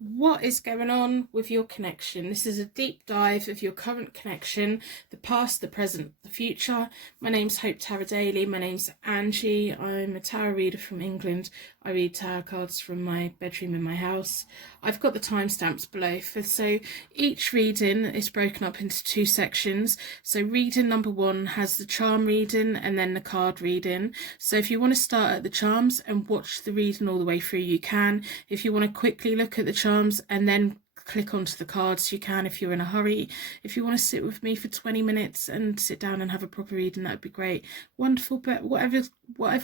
What is going on with your connection? This is a deep dive of your current connection, the past, the present, the future. My name's Hope Tarot Daily. My name's Angie. I'm a tarot reader from England. I read tarot cards from my bedroom in my house. I've got the timestamps below. So each reading is broken up into two sections. So reading number 1 has the charm reading and then the card reading. So if you want to start at the charms and watch the reading all the way through, you can. If you want to quickly look at the charms and then click onto the cards, you can if you're in a hurry. If you want to sit with me for 20 minutes and sit down and have a proper reading, that would be great. Wonderful, but whatever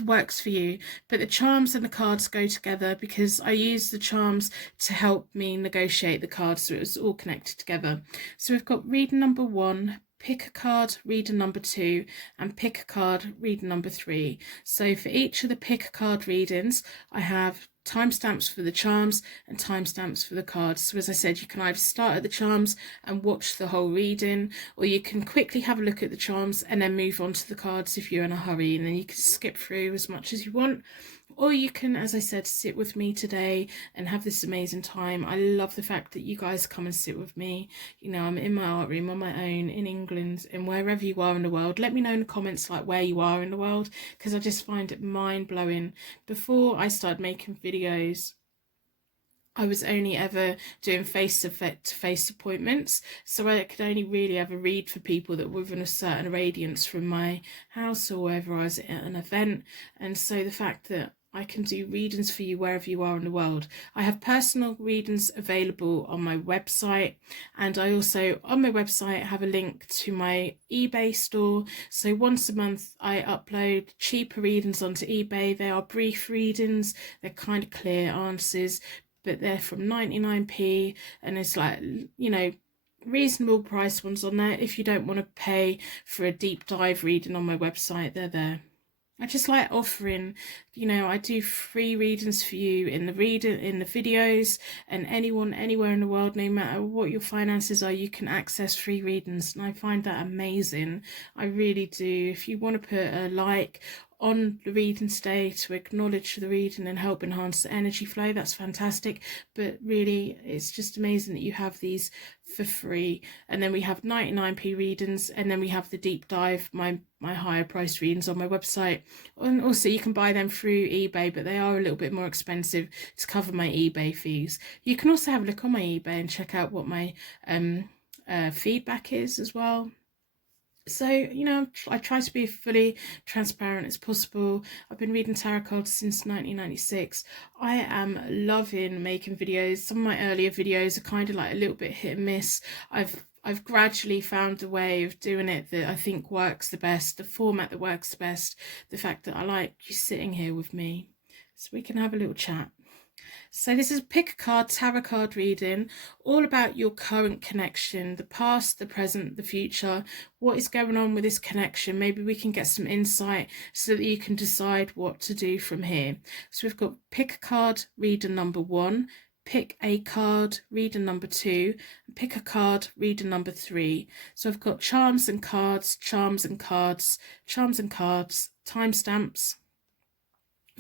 works for you. But the charms and the cards go together because I use the charms to help me negotiate the cards, so it was all connected together. So we've got reading number 1, pick a card, reader number 2, and pick a card, reader number 3. So for each of the pick a card readings, I have timestamps for the charms and timestamps for the cards. So as I said, you can either start at the charms and watch the whole reading, or you can quickly have a look at the charms and then move on to the cards if you're in a hurry, and then you can skip through as much as you want. Or you can, as I said, sit with me today and have this amazing time. I love the fact that you guys come and sit with me. You know, I'm in my art room on my own in England, and wherever you are in the world, let me know in the comments like where you are in the world, because I just find it mind-blowing. Before I started making videos, I was only ever doing face-to-face appointments, so I could only really ever read for people that were within a certain radiance from my house or wherever I was at an event. And so the fact that I can do readings for you wherever you are in the world. I have personal readings available on my website, and I also on my website have a link to my eBay store. So once a month I upload cheaper readings onto eBay. They are brief readings, they're kind of clear answers, but they're from 99p, and it's like, you know, reasonable price ones on there. If you don't want to pay for a deep dive reading on my website, they're there. I just like offering, you know, I do free readings for you in the videos, and anyone anywhere in the world, no matter what your finances are, you can access free readings, and I find that amazing. I really do. If you want to put a like on the reading today to acknowledge the reading and help enhance the energy flow, that's fantastic. But really, it's just amazing that you have these for free. And then we have 99p readings, and then we have the deep dive, my higher price readings on my website. And also you can buy them through eBay, but they are a little bit more expensive to cover my eBay fees. You can also have a look on my eBay and check out what my feedback is as well. So, you know, I try to be fully transparent as possible. I've been reading tarot cards since 1996. I am loving making videos. Some of my earlier videos are kind of like a little bit hit and miss. I've gradually found a way of doing it that I think works the best, the format that works the best, the fact that I like you sitting here with me so we can have a little chat. So this is pick a card, tarot card reading, all about your current connection, the past, the present, the future. What is going on with this connection? Maybe we can get some insight so that you can decide what to do from here. So we've got pick a card, reader number 1, pick a card, reader number 2, and pick a card, reader number 3. So I've got charms and cards, charms and cards, charms and cards, timestamps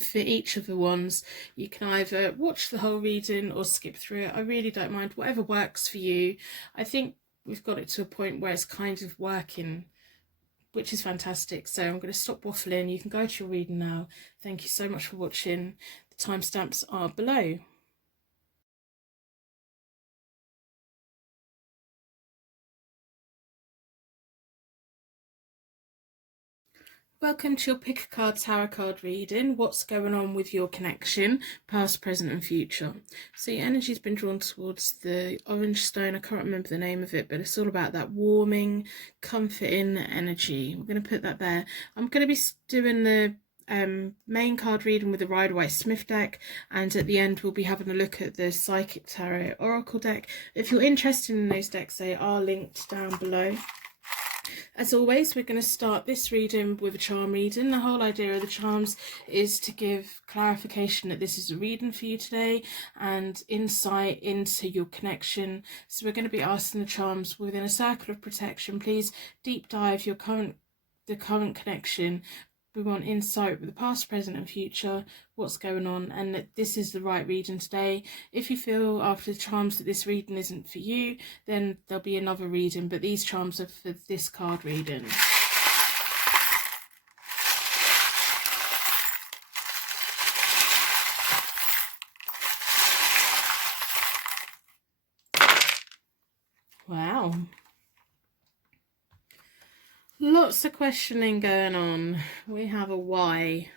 for each of the ones. You can either watch the whole reading or skip through it. I really don't mind, whatever works for you. I think we've got it to a point where it's kind of working, which is fantastic. So I'm going to stop waffling. You can go to your reading now. Thank you so much for watching. The timestamps are below. Welcome to your pick a card tarot card reading. What's going on with your connection, past, present and future? So your energy's been drawn towards the orange stone. I can't remember the name of it, but it's all about that warming, comforting energy. We're going to put that there. I'm going to be doing the main card reading with the Rider-Waite-Smith deck, and at the end we'll be having a look at the Psychic Tarot Oracle deck. If you're interested in those decks, they are linked down below. As always, we're going to start this reading with a charm reading. The whole idea of the charms is to give clarification that this is a reading for you today and insight into your connection. So we're going to be asking the charms within a circle of protection. Please deep dive the current connection. We want insight with the past, present and future, what's going on, and that this is the right reading today. If you feel after the charms that this reading isn't for you, then there'll be another reading, but these charms are for this card reading. Wow. Lots of questioning going on. We have a why.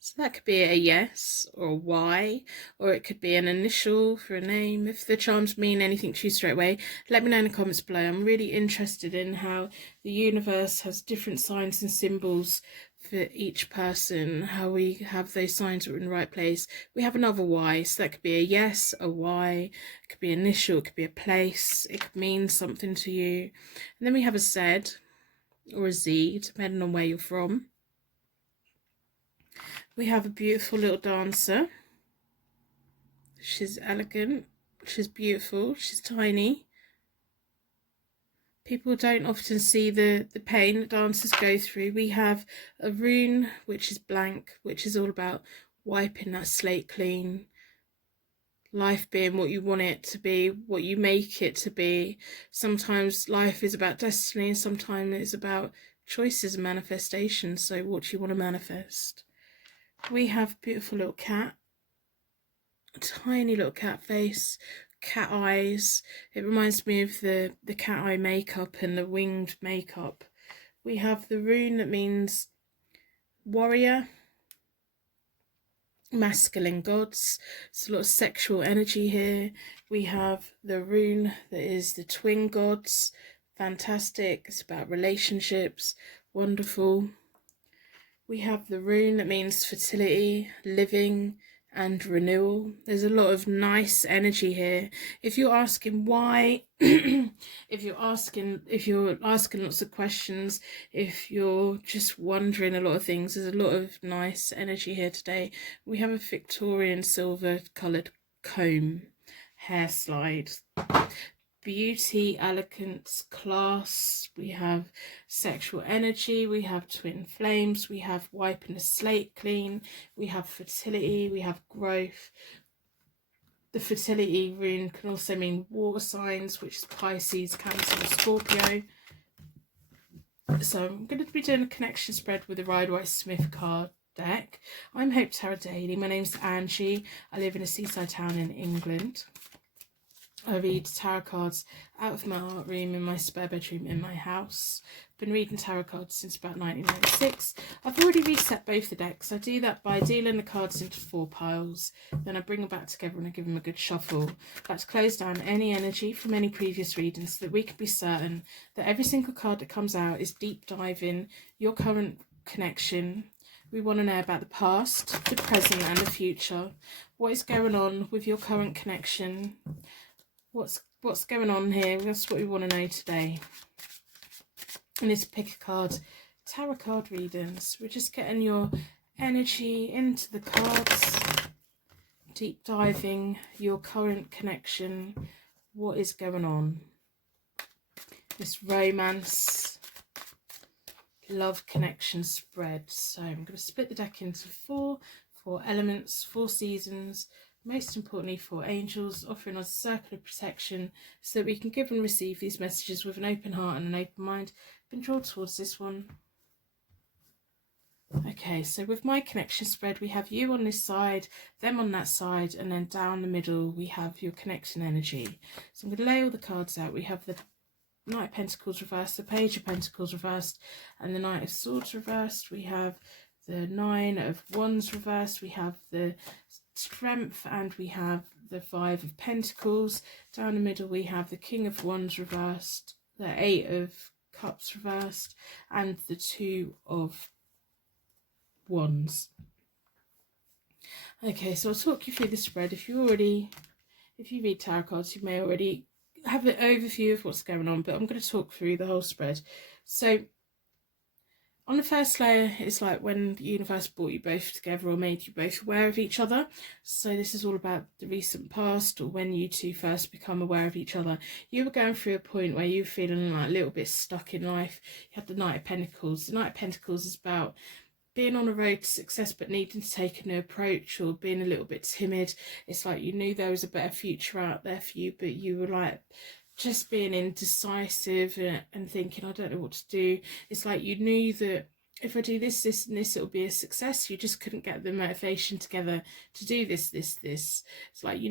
So that could be a yes or a why, or it could be an initial for a name. If the charms mean anything to you straight away, let me know in the comments below. I'm really interested in how the universe has different signs and symbols for each person, how we have those signs that are in the right place. We have another why, so that could be a yes, a why, it could be initial, it could be a place, it could mean something to you. And then we have a Z or a Z, depending on where you're from. We have a beautiful little dancer. She's elegant, she's beautiful, she's tiny. People don't often see the pain that dancers go through. We have a rune, which is blank, which is all about wiping that slate clean. Life being what you want it to be, what you make it to be. Sometimes life is about destiny, and sometimes it's about choices and manifestations. So what do you want to manifest? We have a beautiful little cat, a tiny little cat face, cat eyes. It reminds me of the cat eye makeup and the winged makeup. We have the rune that means warrior, masculine gods. There's a lot of sexual energy here. We have the rune that is the twin gods. Fantastic. It's about relationships. Wonderful. We have the rune that means fertility, living and renewal. There's a lot of nice energy here. If you're asking why, if you're asking lots of questions, if you're just wondering a lot of things, there's a lot of nice energy here today. We have a Victorian silver coloured comb, hair slide. Beauty, elegance, class. We have sexual energy, we have twin flames, we have wiping the slate clean, we have fertility, we have growth. The fertility rune can also mean water signs, which is Pisces, Cancer, Scorpio. So I'm going to be doing a connection spread with the Rider-Waite-Smith card deck. I'm Hope Tarot Daily. My name's Angie. I live in a seaside town in England. I read tarot cards out of my art room in my spare bedroom in my house. I've been reading tarot cards since about 1996. I've already reset both the decks. I do that by dealing the cards into 4 piles. Then I bring them back together and I give them a good shuffle. That's to close down any energy from any previous readings so that we can be certain that every single card that comes out is deep diving your current connection. We want to know about the past, the present and the future. What is going on with your current connection? What's going on here? That's what we want to know today. And this pick a card, tarot card readings. We're just getting your energy into the cards, deep diving your current connection. What is going on? This romance, love connection spread. So I'm going to split the deck into 4 elements, 4 seasons. Most importantly, for angels, offering us a circle of protection so that we can give and receive these messages with an open heart and an open mind. Been drawn towards this one. Okay, so with my connection spread, we have you on this side, them on that side, and then down the middle we have your connection energy. So I'm going to lay all the cards out. We have the Knight of Pentacles reversed, the Page of Pentacles reversed, and the Knight of Swords reversed. We have the 9 of Wands reversed. We have the Strength, and we have the 5 of Pentacles. Down the middle we have the King of Wands reversed, the 8 of Cups reversed, and the 2 of Wands. Okay, so I'll talk you through the spread. If you read tarot cards, you may already have an overview of what's going on, but I'm going to talk through the whole spread. So on the first layer, it's like when the universe brought you both together or made you both aware of each other. So this is all about the recent past, or when you two first become aware of each other. You were going through a point where you were feeling like a little bit stuck in life. You had the Knight of Pentacles. The Knight of Pentacles is about being on a road to success but needing to take a new approach, or being a little bit timid. It's like you knew there was a better future out there for you, but you were like just being indecisive and thinking, I don't know what to do. It's like you knew that if I do this, this, and this, it'll be a success. You just couldn't get the motivation together to do this. It's like you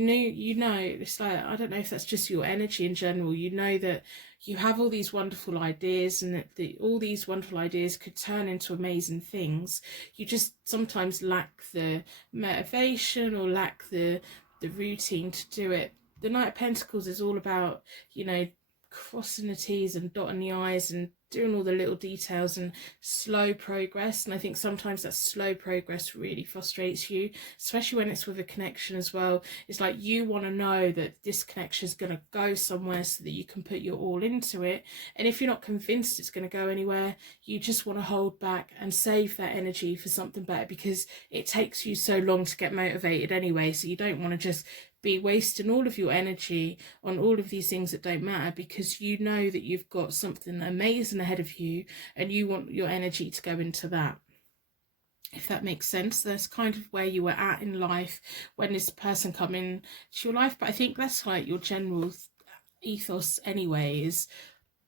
know, it's like, I don't know if that's just your energy in general. You know that you have all these wonderful ideas, and that all these wonderful ideas could turn into amazing things. You just sometimes lack the motivation or lack the routine to do it. The Knight of Pentacles is all about, you know, crossing the T's and dotting the I's and doing all the little details and slow progress. And I think sometimes that slow progress really frustrates you, especially when it's with a connection as well. It's like you want to know that this connection is going to go somewhere so that you can put your all into it. And if you're not convinced it's going to go anywhere, you just want to hold back and save that energy for something better, because it takes you so long to get motivated anyway. So you don't want to just be wasting all of your energy on all of these things that don't matter, because you know that you've got something amazing ahead of you and you want your energy to go into that. If that makes sense, that's kind of where you were at in life when this person come into your life. But I think that's like your general ethos anyway, is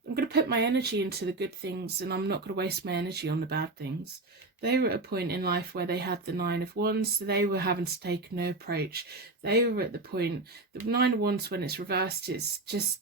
I'm going to put my energy into the good things and I'm not going to waste my energy on the bad things. They were at a point in life where they had the Nine of Wands, so they were having to take a new approach. They were at the point, the Nine of Wands, when it's reversed, it's just,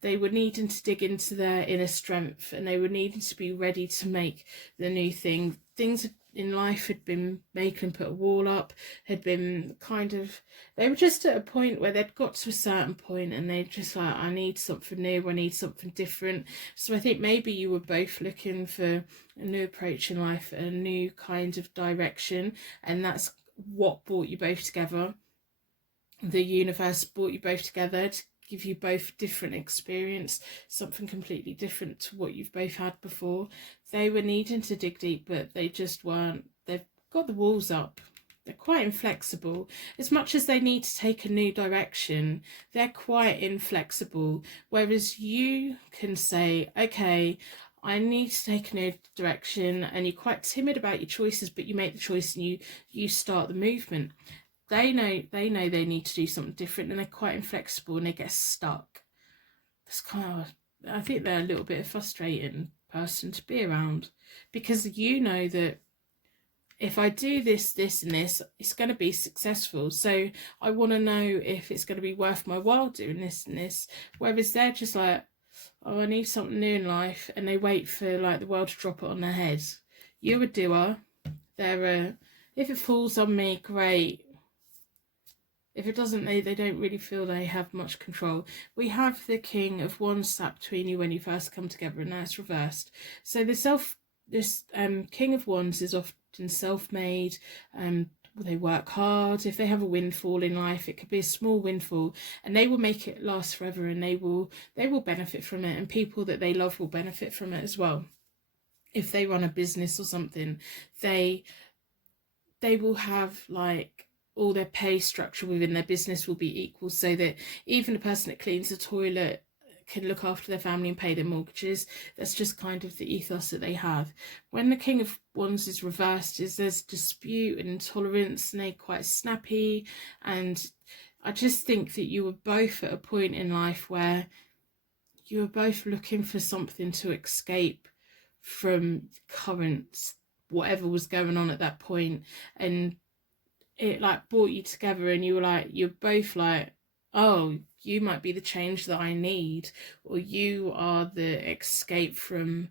they were needing to dig into their inner strength, and they were needing to be ready to make the new thing. Things in life had been making them put a wall up, had been kind of, they were just at a point where they'd got to a certain point and they just like, I need something new, I need something different. So I think maybe you were both looking for a new approach in life, a new kind of direction, and that's what brought you both together. The universe brought you both together to give you both different experience, something completely different to what you've both had before. They were needing to dig deep, but they just weren't. They've got the walls up. They're quite inflexible. As much as they need to take a new direction, they're quite inflexible. Whereas you can say, okay, I need to take a new direction, and you're quite timid about your choices, but you make the choice and you start the movement. They know they need to do something different, and they're quite inflexible and they get stuck. That's kind of, I think they're a little bit of a frustrating person to be around, because you know that if I do this, this and this, it's going to be successful. So I want to know if it's going to be worth my while doing this and this. Whereas they're just like, oh, I need something new in life, and they wait for like the world to drop it on their heads. You're a doer. They're if it falls on me, great. If it doesn't, they don't really feel they have much control. We have the King of Wands sat between you when you first come together, and now it's reversed. So this King of Wands is often self-made. They work hard. If they have a windfall in life, it could be a small windfall, and they will make it last forever, and they will benefit from it, and people that they love will benefit from it as well. If they run a business or something, they will have like, all their pay structure within their business will be equal, so that even the person that cleans the toilet can look after their family and pay their mortgages. That's just kind of the ethos that they have. When the King of Wands is reversed, there's dispute and intolerance, and they're quite snappy. And I just think that you were both at a point in life where you were both looking for something to escape from current whatever was going on at that point, and it like brought you together, and you're both like, oh, you might be the change that I need, or you are the escape from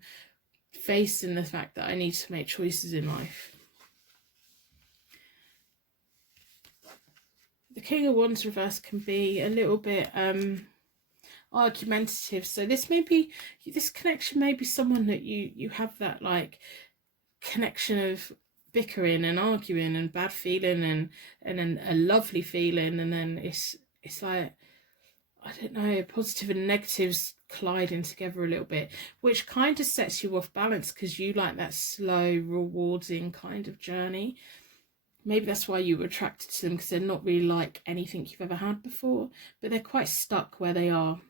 facing the fact that I need to make choices in life. The King of Wands reverse can be a little bit argumentative, so this connection may be someone that you have that like connection of bickering and arguing and bad feeling and then a lovely feeling, and then it's like, I don't know, positive and negatives colliding together a little bit, which kind of sets you off balance, because you like that slow, rewarding kind of journey. Maybe that's why you were attracted to them, because they're not really like anything you've ever had before, but they're quite stuck where they are.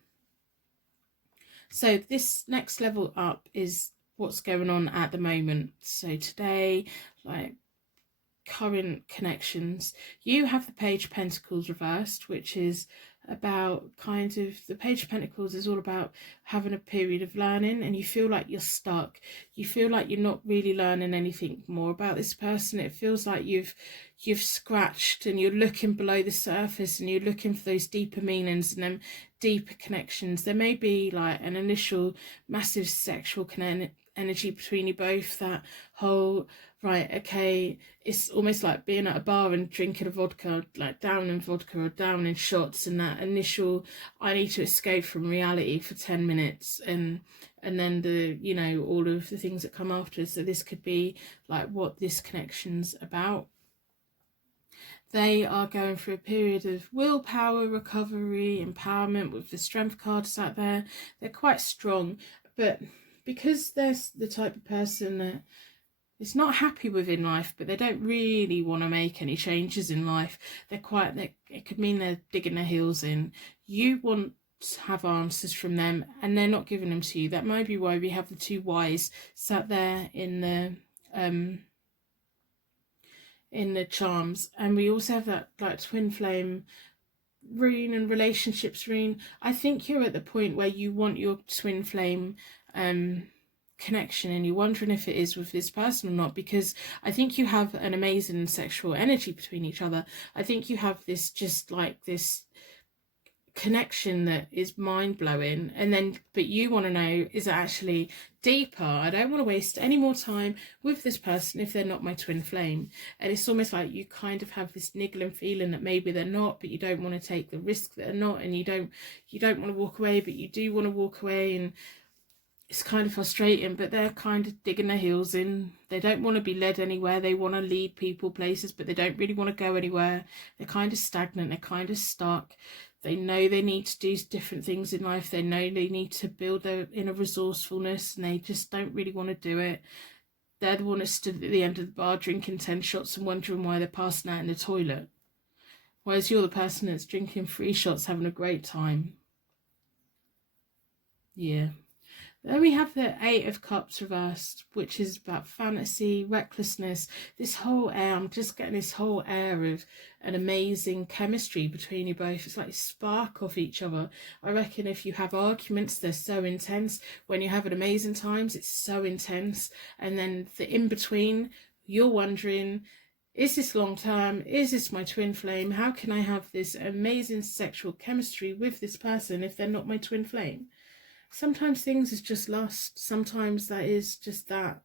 So this next level up is what's going on at the moment. So today, like current connections, you have the Page of Pentacles reversed, which is about kind of, the Page of Pentacles is all about having a period of learning, and you feel like you're stuck. You feel like you're not really learning anything more about this person. It feels like you've scratched and you're looking below the surface, and you're looking for those deeper meanings and them deeper connections. There may be like an initial massive sexual energy between you both, that whole, right, okay, it's almost like being at a bar and drinking a vodka, like down in vodka or down in shots, and that initial, I need to escape from reality for 10 minutes, and then the, you know, all of the things that come after. So this could be like what this connection's about. They are going through a period of willpower, recovery, empowerment with the strength cards out there. They're quite strong, but because they're the type of person that is not happy within life, but they don't really want to make any changes in life, they're quite, it could mean they're digging their heels in. You want to have answers from them, and they're not giving them to you. That might be why we have the two Ys sat there in the charms, and we also have that like twin flame rune and relationships rune. I think you're at the point where you want your twin flame connection, and you're wondering if it is with this person or not, because I think you have an amazing sexual energy between each other. I think you have this, just like this connection that is mind-blowing, and then but you want to know, is it actually deeper? I don't want to waste any more time with this person if they're not my twin flame. And it's almost like you kind of have this niggling feeling that maybe they're not, but you don't want to take the risk that they're not, and you don't want to walk away, but you do want to walk away, and it's kind of frustrating. But they're kind of digging their heels in. They don't want to be led anywhere. They want to lead people places, but they don't really want to go anywhere. They're kind of stagnant. They're kind of stuck. They know they need to do different things in life. They know they need to build their inner resourcefulness, and they just don't really want to do it. They're the one that stood at the end of the bar drinking 10 shots and wondering why they're passing out in the toilet. Whereas you're the person that's drinking 3 shots, having a great time. Yeah. Then we have the 8 of Cups reversed, which is about fantasy, recklessness, this whole air. I'm just getting this whole air of an amazing chemistry between you both. It's like spark off each other. I reckon if you have arguments, they're so intense. When you have an amazing times, it's so intense. And then the in-between, you're wondering, is this long term? Is this my twin flame? How can I have this amazing sexual chemistry with this person if they're not my twin flame? Sometimes things is just lust. Sometimes that is just that.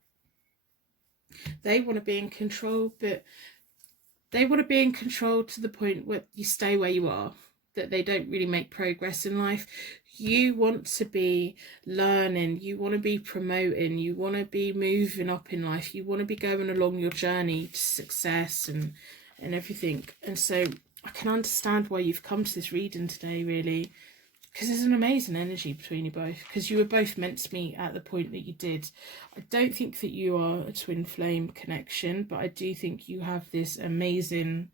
They want to be in control, but they want to be in control to the point where you stay where you are, that they don't really make progress in life. You want to be learning, you want to be promoting, you want to be moving up in life, you want to be going along your journey to success and everything. And so I can understand why you've come to this reading today, really. Because there's an amazing energy between you both, because you were both meant to meet at the point that you did. I don't think that you are a twin flame connection, but I do think you have this amazing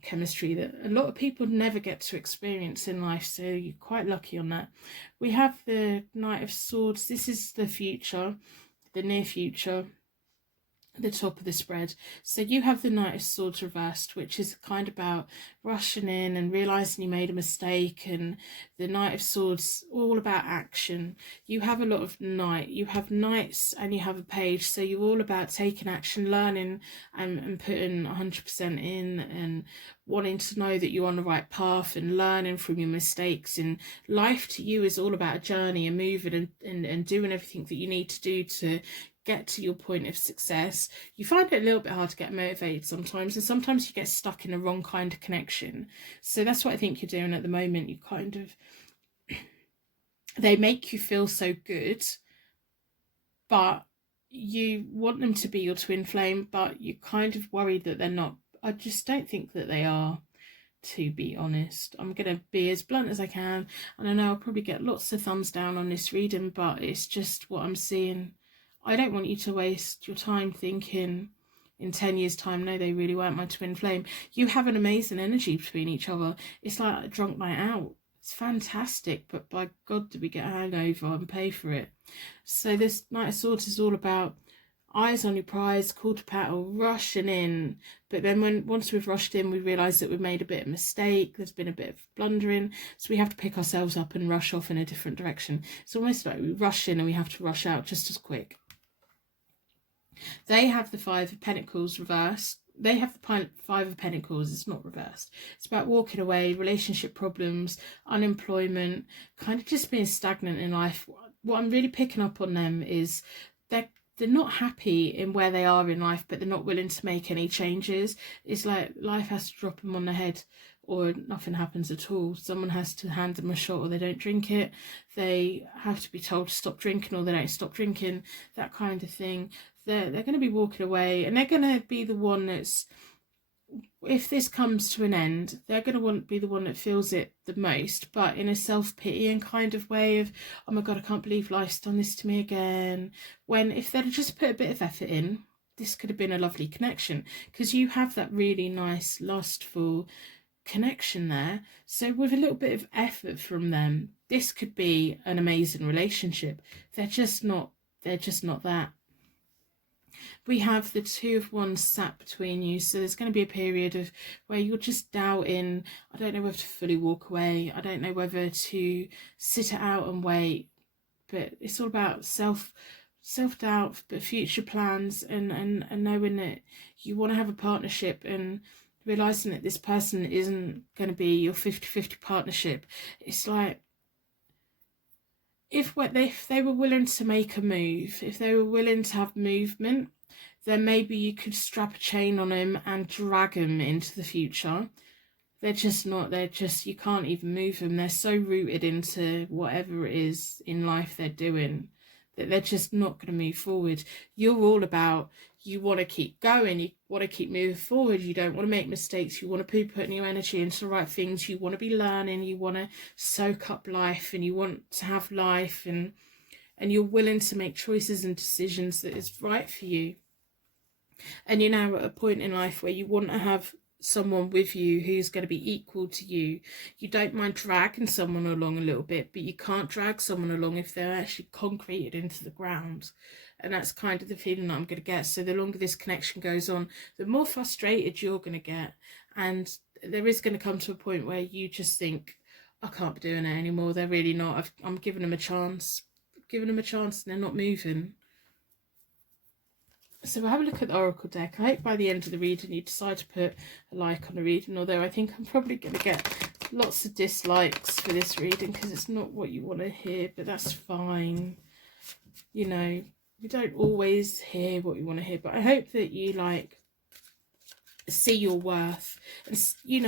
chemistry that a lot of people never get to experience in life, so you're quite lucky on that. We have the Knight of Swords. This is the future, the near future, the top of the spread. So you have the Knight of Swords reversed, which is kind of about rushing in and realizing you made a mistake, and the Knight of Swords all about action. You have a lot of knight, you have knights and you have a page, so you're all about taking action, learning and putting 100% in, and wanting to know that you're on the right path and learning from your mistakes. And life to you is all about a journey and moving and doing everything that you need to do to get to your point of success. You find it a little bit hard to get motivated sometimes, and sometimes you get stuck in the wrong kind of connection. So that's what I think you're doing at the moment. You kind of, they make you feel so good, but you want them to be your twin flame, but you're kind of worried that they're not. I just don't think that they are, to be honest. I'm going to be as blunt as I can, and I know I'll probably get lots of thumbs down on this reading, but it's just what I'm seeing. I don't want you to waste your time thinking in 10 years' time, no, they really weren't my twin flame. You have an amazing energy between each other. It's like a drunk night out. It's fantastic, but by God, do we get a hangover and pay for it? So this Knight of Swords is all about eyes on your prize, call to battle, rushing in. But then once we've rushed in, we realise that we've made a bit of mistake. There's been a bit of blundering, so we have to pick ourselves up and rush off in a different direction. It's almost like we rush in and we have to rush out just as quick. They have the Five of Pentacles reversed. They have the Five of Pentacles. It's not reversed. It's about walking away, relationship problems, unemployment, kind of just being stagnant in life. What I'm really picking up on them is they're not happy in where they are in life, but they're not willing to make any changes. It's like life has to drop them on the head or nothing happens at all. Someone has to hand them a shot or they don't drink it. They have to be told to stop drinking or they don't stop drinking, that kind of thing. They're going to be walking away, and they're going to be the one that's, if this comes to an end, they're going to be the one that feels it the most, but in a self-pitying kind of way of, oh my God, I can't believe life's done this to me again. When if they'd just put a bit of effort in, this could have been a lovely connection, because you have that really nice, lustful connection there. So with a little bit of effort from them, this could be an amazing relationship. They're just not that. We have the Two of Wands sat between you, so there's going to be a period of where you're just doubting. I don't know whether to fully walk away. I don't know whether to sit it out and wait. But it's all about self-doubt, but future plans, and knowing that you want to have a partnership, and realising that this person isn't going to be your 50-50 partnership. It's like, if they were willing to make a move, if they were willing to have movement, then maybe you could strap a chain on them and drag them into the future. They're just not, you can't even move them. They're so rooted into whatever it is in life they're doing that they're just not going to move forward. You're all about, you want to keep going, you want to keep moving forward, you don't want to make mistakes, you want to be putting your energy into the right things, you want to be learning, you want to soak up life, and you want to have life, and you're willing to make choices and decisions that is right for you. And you're now at a point in life where you want to have someone with you who's going to be equal to you. You don't mind dragging someone along a little bit, but you can't drag someone along if they're actually concreted into the ground. And that's kind of the feeling that I'm going to get. So the longer this connection goes on, the more frustrated you're going to get, and there is going to come to a point where you just think, I can't be doing it anymore. They're really not. I'm giving them a chance, and they're not moving. So we'll have a look at the Oracle deck. I hope by the end of the reading you decide to put a like on the reading, although I think I'm probably going to get lots of dislikes for this reading because it's not what you want to hear, but that's fine. You know, we don't always hear what you want to hear, but I hope that you see your worth, and you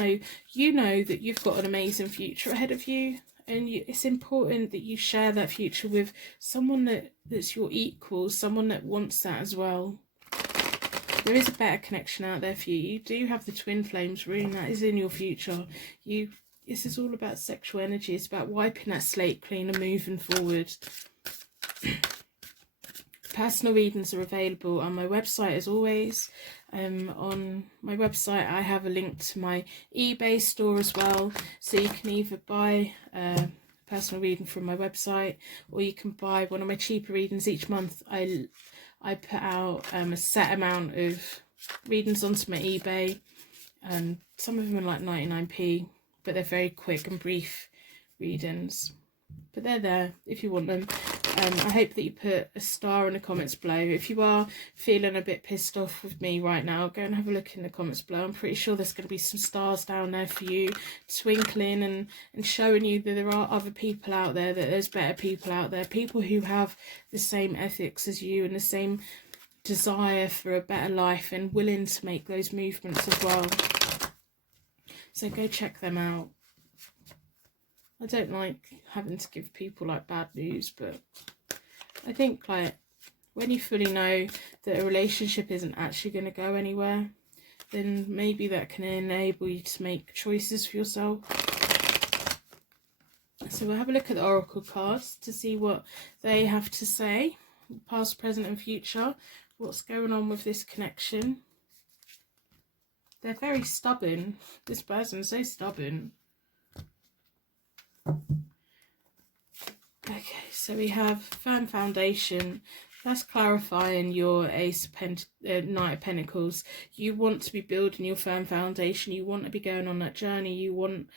know that you've got an amazing future ahead of you. And it's important that you share that future with someone that's your equal, someone that wants that as well. There is a better connection out there for you. You do have the twin flames rune, that is in your future. This is all about sexual energy. It's about wiping that slate clean and moving forward. Personal readings are available on my website as always. On my website I have a link to my eBay store as well, so you can either buy a personal reading from my website, or you can buy one of my cheaper readings. Each month I put out a set amount of readings onto my eBay, and some of them are like 99p, but they're very quick and brief readings. But they're there if you want them. I hope that you put a star in the comments below. If you are feeling a bit pissed off with me right now, go and have a look in the comments below. I'm pretty sure there's going to be some stars down there for you, twinkling and showing you that there are other people out there, that there's better people out there, people who have the same ethics as you and the same desire for a better life and willing to make those movements as well. So go check them out. I don't like having to give people like bad news, but I think like when you fully know that a relationship isn't actually going to go anywhere, then maybe that can enable you to make choices for yourself. So we'll have a look at the Oracle cards to see what they have to say, past, present and future. What's going on with this connection? They're very stubborn. This person's so stubborn. Okay, so we have firm foundation. That's clarifying your Knight of Pentacles. You want to be building your firm foundation. You want to be going on that journey. You want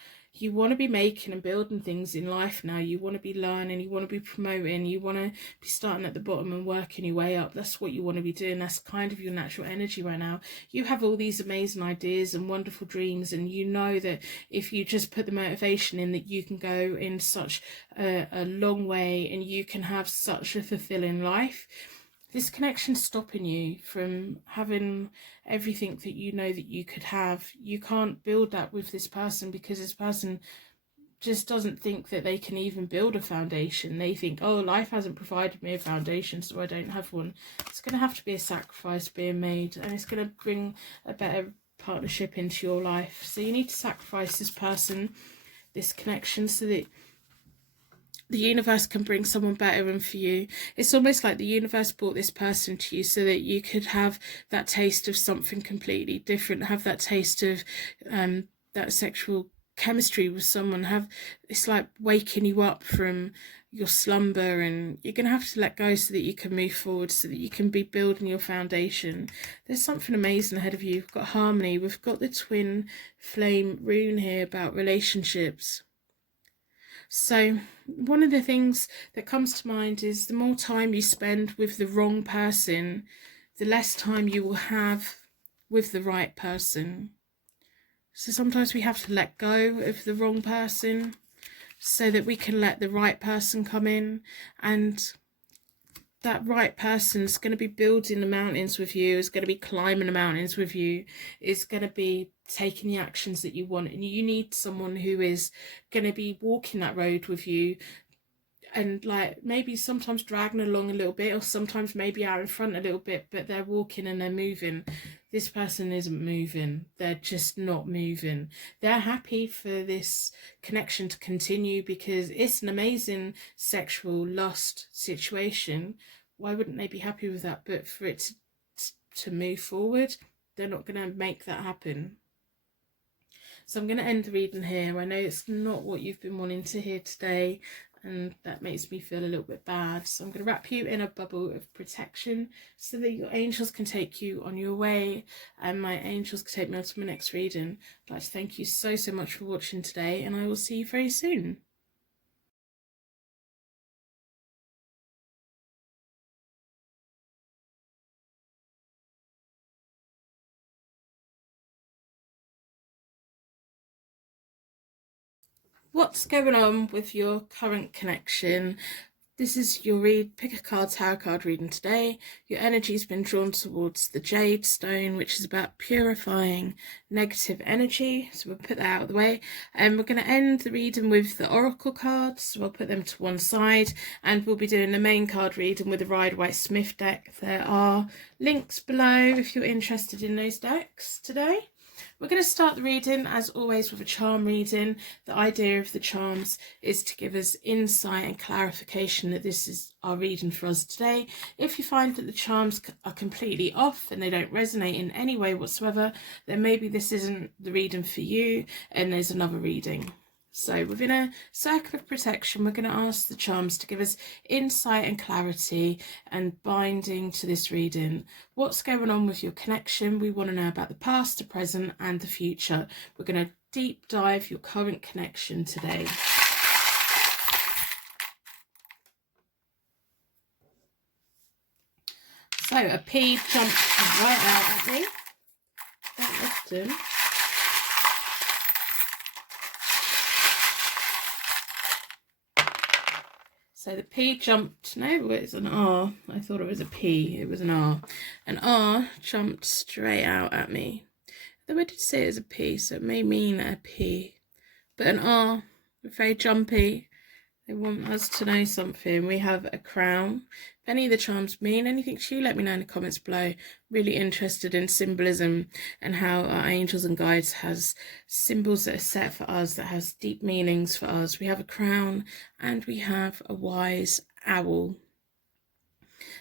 to be making and building things in life now. You want to be learning. You want to be promoting. You want to be starting at the bottom and working your way up. That's what you want to be doing. That's kind of your natural energy right now. You have all these amazing ideas and wonderful dreams, and you know that if you just put the motivation in, that you can go in such a long way and you can have such a fulfilling life. This connection's stopping you from having everything that you know that you could have. You can't build that with this person because this person just doesn't think that they can even build a foundation. They think, oh, life hasn't provided me a foundation, so I don't have one. It's going to have to be a sacrifice being made, and it's going to bring a better partnership into your life. So you need to sacrifice this person, this connection, so that the universe can bring someone better in for you. It's almost like the universe brought this person to you so that you could have that taste of something completely different, have that taste of that sexual chemistry with someone. It's like waking you up from your slumber, and you're going to have to let go so that you can move forward, so that you can be building your foundation. There's something amazing ahead of you. We've got harmony. We've got the twin flame rune here about relationships. So one of the things that comes to mind is the more time you spend with the wrong person, the less time you will have with the right person. So sometimes we have to let go of the wrong person so that we can let the right person come in, and that right person is going to be building the mountains with you, is going to be climbing the mountains with you, is going to be taking the actions that you want. And you need someone who is going to be walking that road with you, and like maybe sometimes dragging along a little bit, or sometimes maybe out in front a little bit, but they're walking and they're moving. This person isn't moving. They're just not moving. They're happy for this connection to continue because it's an amazing sexual lust situation. Why wouldn't they be happy with that? But for it to move forward, they're not going to make that happen. So I'm going to end the reading here. I know it's not what you've been wanting to hear today, and that makes me feel a little bit bad. So I'm going to wrap you in a bubble of protection so that your angels can take you on your way, and my angels can take me on to my next reading. I'd like to thank you so much for watching today, and I will see you very soon. What's going on with your current connection? This is your pick a card, tarot card reading today. Your energy's been drawn towards the Jade Stone, which is about purifying negative energy. So we'll put that out of the way. And we're going to end the reading with the Oracle cards. So we'll put them to one side. And we'll be doing the main card reading with the Rider-Waite-Smith deck. There are links below if you're interested in those decks today. We're going to start the reading, as always, with a charm reading. The idea of the charms is to give us insight and clarification that this is our reading for us today. If you find that the charms are completely off and they don't resonate in any way whatsoever, then maybe this isn't the reading for you and there's another reading. So within a circle of protection, we're going to ask the charms to give us insight and clarity and binding to this reading. What's going on with your connection? We want to know about the past, the present, and the future. We're going to deep dive your current connection today. So a pea jumped right out at me. That often. So the P jumped, no, it's an R. I thought it was a P, it was an R. An R jumped straight out at me. Though I did say it was a P, so it may mean a P. But an R, very jumpy. They want us to know something. We have a crown. If any of the charms mean anything to you, let me know in the comments below. Really interested in symbolism and how our angels and guides has symbols that are set for us, that has deep meanings for us. We have a crown and we have a wise owl.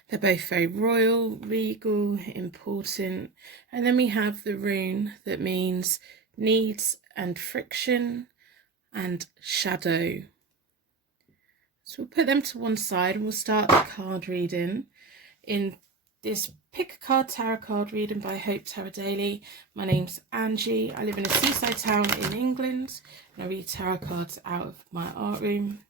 They're both very royal, regal, important. And then we have the rune that means needs and friction and shadow. So we'll put them to one side and we'll start the card reading in this Pick a Card Tarot card reading by Hope Tarot Daily. My name's Angie. I live in a seaside town in England and I read tarot cards out of my art room.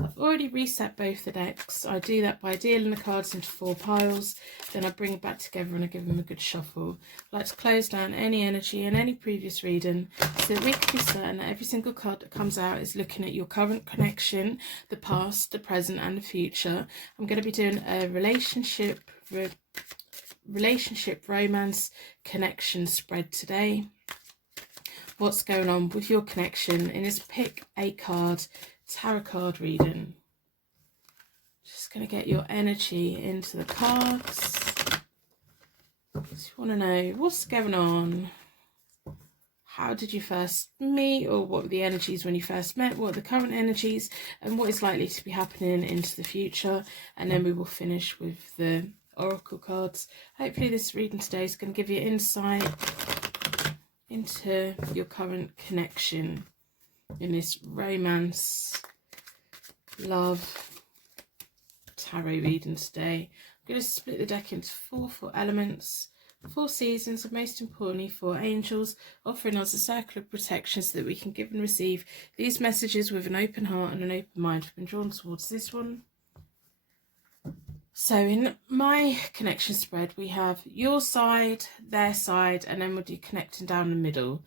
I've already reset both the decks. I do that by dealing the cards into 4 piles, then I bring it back together and I give them a good shuffle. I like to close down any energy in any previous reading so that we can be certain that every single card that comes out is looking at your current connection, the past, the present and the future. I'm going to be doing a relationship, romance, connection spread today. What's going on with your connection in this Pick a Card tarot card reading? Just going to get your energy into the cards. Just want to know what's going on. How did you first meet, or what were the energies when you first met? What are the current energies and what is likely to be happening into the future? And then we will finish with the oracle cards. Hopefully this reading today is going to give you insight into your current connection in this romance, love, tarot reading today. I'm going to split the deck into 4 elements, 4 seasons, and most importantly 4 angels, offering us a circle of protection so that we can give and receive these messages with an open heart and an open mind. I've been drawn towards this one. So in my connection spread, we have your side, their side, and then we'll do connecting down the middle.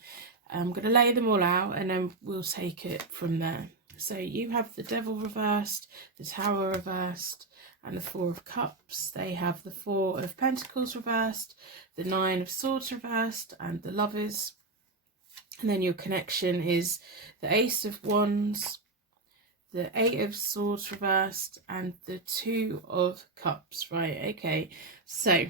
I'm going to lay them all out and then we'll take it from there. So you have the Devil reversed, the Tower reversed, and the 4 of Cups. They have the 4 of Pentacles reversed, the 9 of Swords reversed, and the Lovers. And then your connection is the Ace of Wands, the 8 of Swords reversed, and the 2 of Cups. Right, okay. So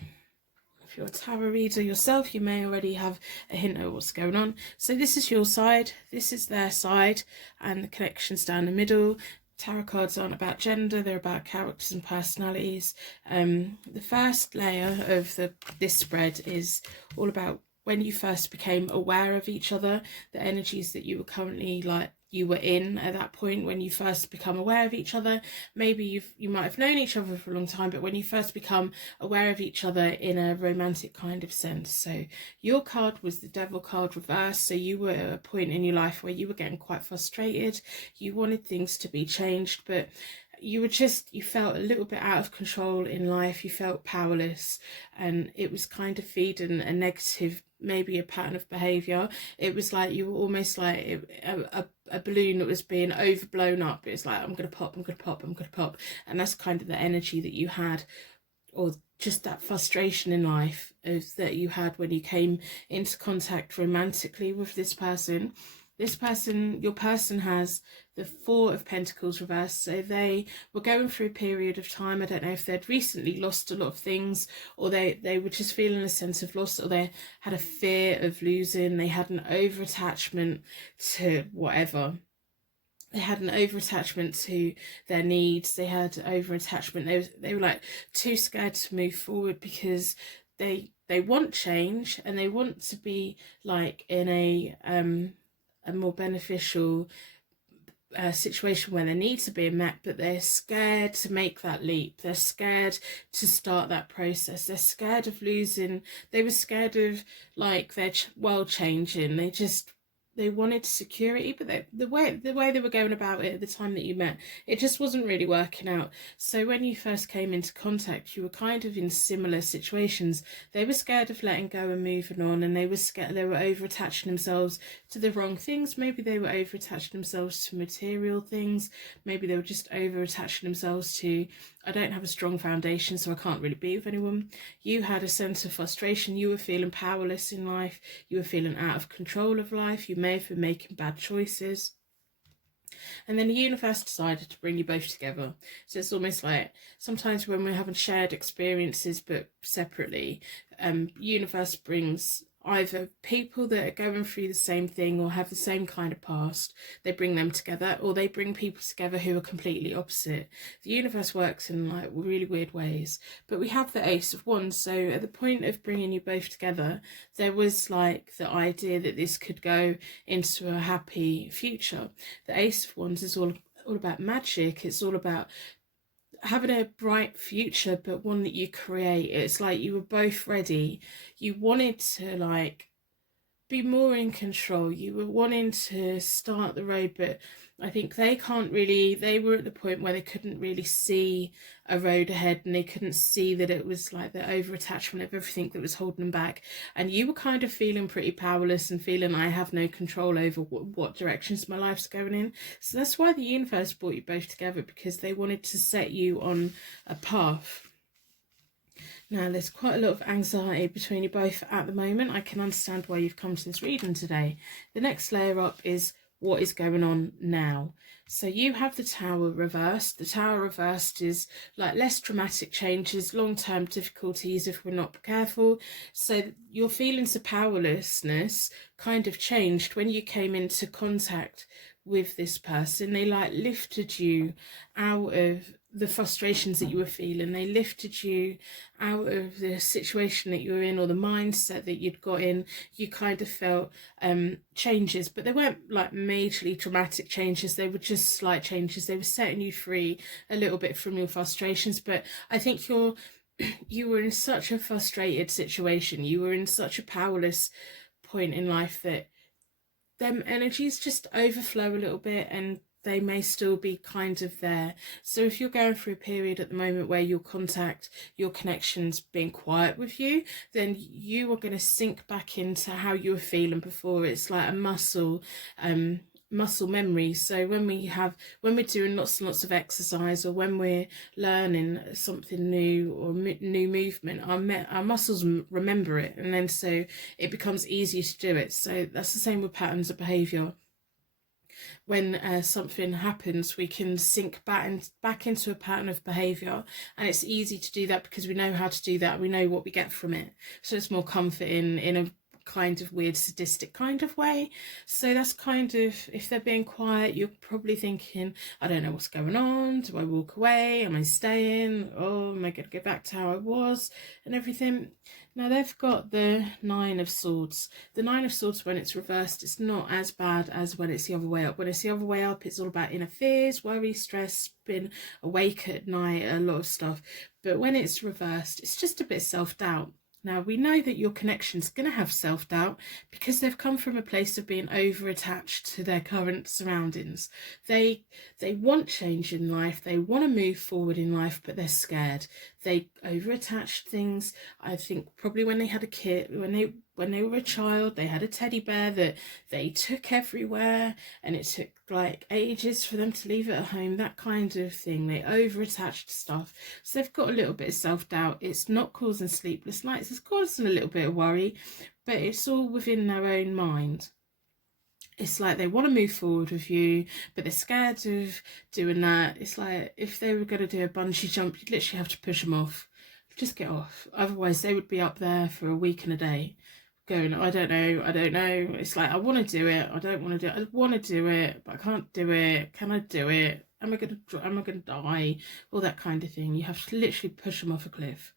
if you're a tarot reader yourself, you may already have a hint of what's going on. So this is your side, this is their side, and the connection's down the middle. Tarot cards aren't about gender, they're about characters and personalities. The first layer of this spread is all about when you first became aware of each other, the energies that you were currently you were in at that point when you first become aware of each other. Maybe you might have known each other for a long time, but when you first become aware of each other in a romantic kind of sense. So your card was the Devil card reversed. So you were at a point in your life where you were getting quite frustrated. You wanted things to be changed, but you felt a little bit out of control in life. You felt powerless, and it was kind of feeding a negative, maybe a pattern of behavior. It was like you were almost like a balloon that was being overblown up. It's like, I'm gonna pop, I'm gonna pop, I'm gonna pop. And that's kind of the energy that you had, or just that frustration in life that you had when you came into contact romantically with this person. Your person has the 4 of Pentacles reversed. So they were going through a period of time. I don't know if they'd recently lost a lot of things, or they were just feeling a sense of loss, or they had a fear of losing. They had an over-attachment to whatever. They had an over-attachment to their needs. They had over-attachment. They were like too scared to move forward because they want change and they want to be like in a more beneficial situation where their needs are being met, but they're scared to make that leap. They're scared to start that process. They're scared of losing. They were scared of like their world changing. They wanted security, but the way they were going about it at the time that you met, it just wasn't really working out. So when you first came into contact, you were kind of in similar situations. They were scared of letting go and moving on, and they were scared. They were over attaching themselves to the wrong things. Maybe they were over attaching themselves to material things. Maybe they were just over attaching themselves to, I don't have a strong foundation, so I can't really be with anyone. You had a sense of frustration. You were feeling powerless in life. You were feeling out of control of life. You may have been making bad choices. And then the universe decided to bring you both together. So it's almost like sometimes when we're having shared experiences but separately, universe brings either people that are going through the same thing or have the same kind of past, they bring them together, or they bring people together who are completely opposite. The universe works in like really weird ways. But we have the Ace of Wands, so at the point of bringing you both together, there was like the idea that this could go into a happy future. The Ace of Wands is all all about magic. It's all about having a bright future, but one that you create. It's like you were both ready. You wanted to like be more in control. You were wanting to start the road, but I think they can't really, they were at the point where they couldn't really see a road ahead, and they couldn't see that it was like the over attachment of everything that was holding them back. And you were kind of feeling pretty powerless and feeling, I have no control over what directions my life's going in. So that's why the universe brought you both together, because they wanted to set you on a path. Now, there's quite a lot of anxiety between you both at the moment. I can understand why you've come to this reading today. The next layer up is what is going on now. So you have the Tower reversed. The Tower reversed is like less dramatic changes, long-term difficulties if we're not careful. So your feelings of powerlessness kind of changed when you came into contact with this person. They like lifted you out of the frustrations that you were feeling. They lifted you out of the situation that you were in, or the mindset that you'd got in. You kind of felt changes, but they weren't like majorly dramatic changes. They were just slight changes. They were setting you free a little bit from your frustrations. But I think you were in such a frustrated situation. You were in such a powerless point in life that them energies just overflow a little bit, and they may still be kind of there. So if you're going through a period at the moment where your contact, your connection's being quiet with you, then you are going to sink back into how you were feeling before. It's like a muscle memory. So when we're doing lots and lots of exercise, or when we're learning something new or new movement, our muscles remember it, and then so it becomes easier to do it. So that's the same with patterns of behavior. When something happens, we can sink back into a pattern of behavior, and it's easy to do that because we know how to do that. We know what we get from it, so it's more comforting in a kind of weird sadistic kind of way. So that's kind of, if they're being quiet, you're probably thinking, I don't know what's going on. Do I walk away? Am I staying? Oh, am I going to go back to how I was and everything? Now they've got the Nine of Swords. The Nine of Swords, when it's reversed, it's not as bad as when it's the other way up. When it's the other way up, it's all about inner fears, worry, stress, being awake at night, a lot of stuff. But when it's reversed, it's just a bit self-doubt. Now, we know that your connection's going to have self-doubt because they've come from a place of being over-attached to their current surroundings. They want change in life. They want to move forward in life, but they're scared. They over-attached things. I think probably when they had a kid, when they were a child, they had a teddy bear that they took everywhere, and it took like ages for them to leave it at home, that kind of thing. They over-attached stuff. So they've got a little bit of self-doubt. It's not causing sleepless nights. It's causing a little bit of worry, but it's all within their own mind. It's like they want to move forward with you, but they're scared of doing that. It's like if they were going to do a bungee jump, you'd literally have to push them off. Just get off. Otherwise, they would be up there for a week and a day going, I don't know. It's like, I want to do it. I don't want to do it. I want to do it, but I can't do it. Can I do it? Am I going to die? All that kind of thing. You have to literally push them off a cliff.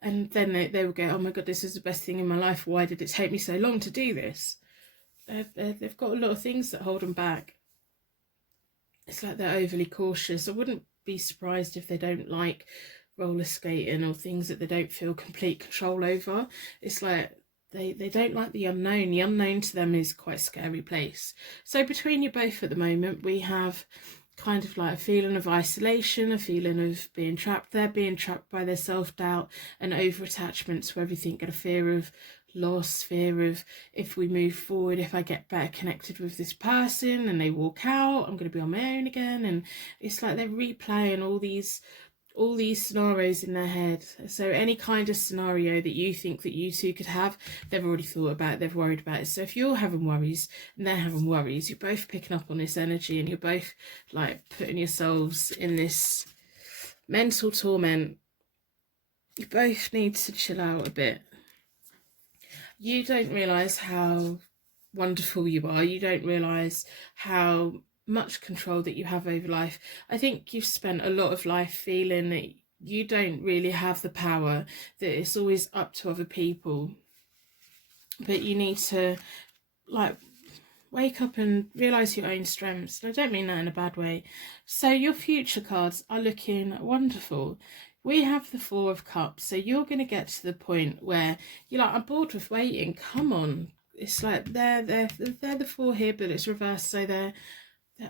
And then they will go, oh my God, this is the best thing in my life. Why did it take me so long to do this? They've got a lot of things that hold them back. It's like they're overly cautious. I wouldn't be surprised if they don't like roller skating or things that they don't feel complete control over. It's like they don't like the unknown. The unknown to them is quite a scary place. So between you both at the moment, we have kind of like a feeling of isolation, a feeling of being trapped there, being trapped by their self-doubt and over-attachment to everything, and a fear of loss, fear of, if we move forward, if I get better connected with this person and they walk out, I'm going to be on my own again. And it's like they're replaying all these scenarios in their head. So any kind of scenario that you think that you two could have, they've already thought about it, they've worried about it. So if you're having worries and they're having worries, you're both picking up on this energy, and you're both like putting yourselves in this mental torment. You both need to chill out a bit. You don't realise how wonderful you are. You don't realise how much control that you have over life. I think you've spent a lot of life feeling that you don't really have the power, that it's always up to other people. But you need to, like, wake up and realise your own strengths. And I don't mean that in a bad way. So your future cards are looking wonderful. We have the Four of Cups, so you're going to get to the point where you're like, I'm bored with waiting, come on. It's like they're the four here, but it's reversed, so they're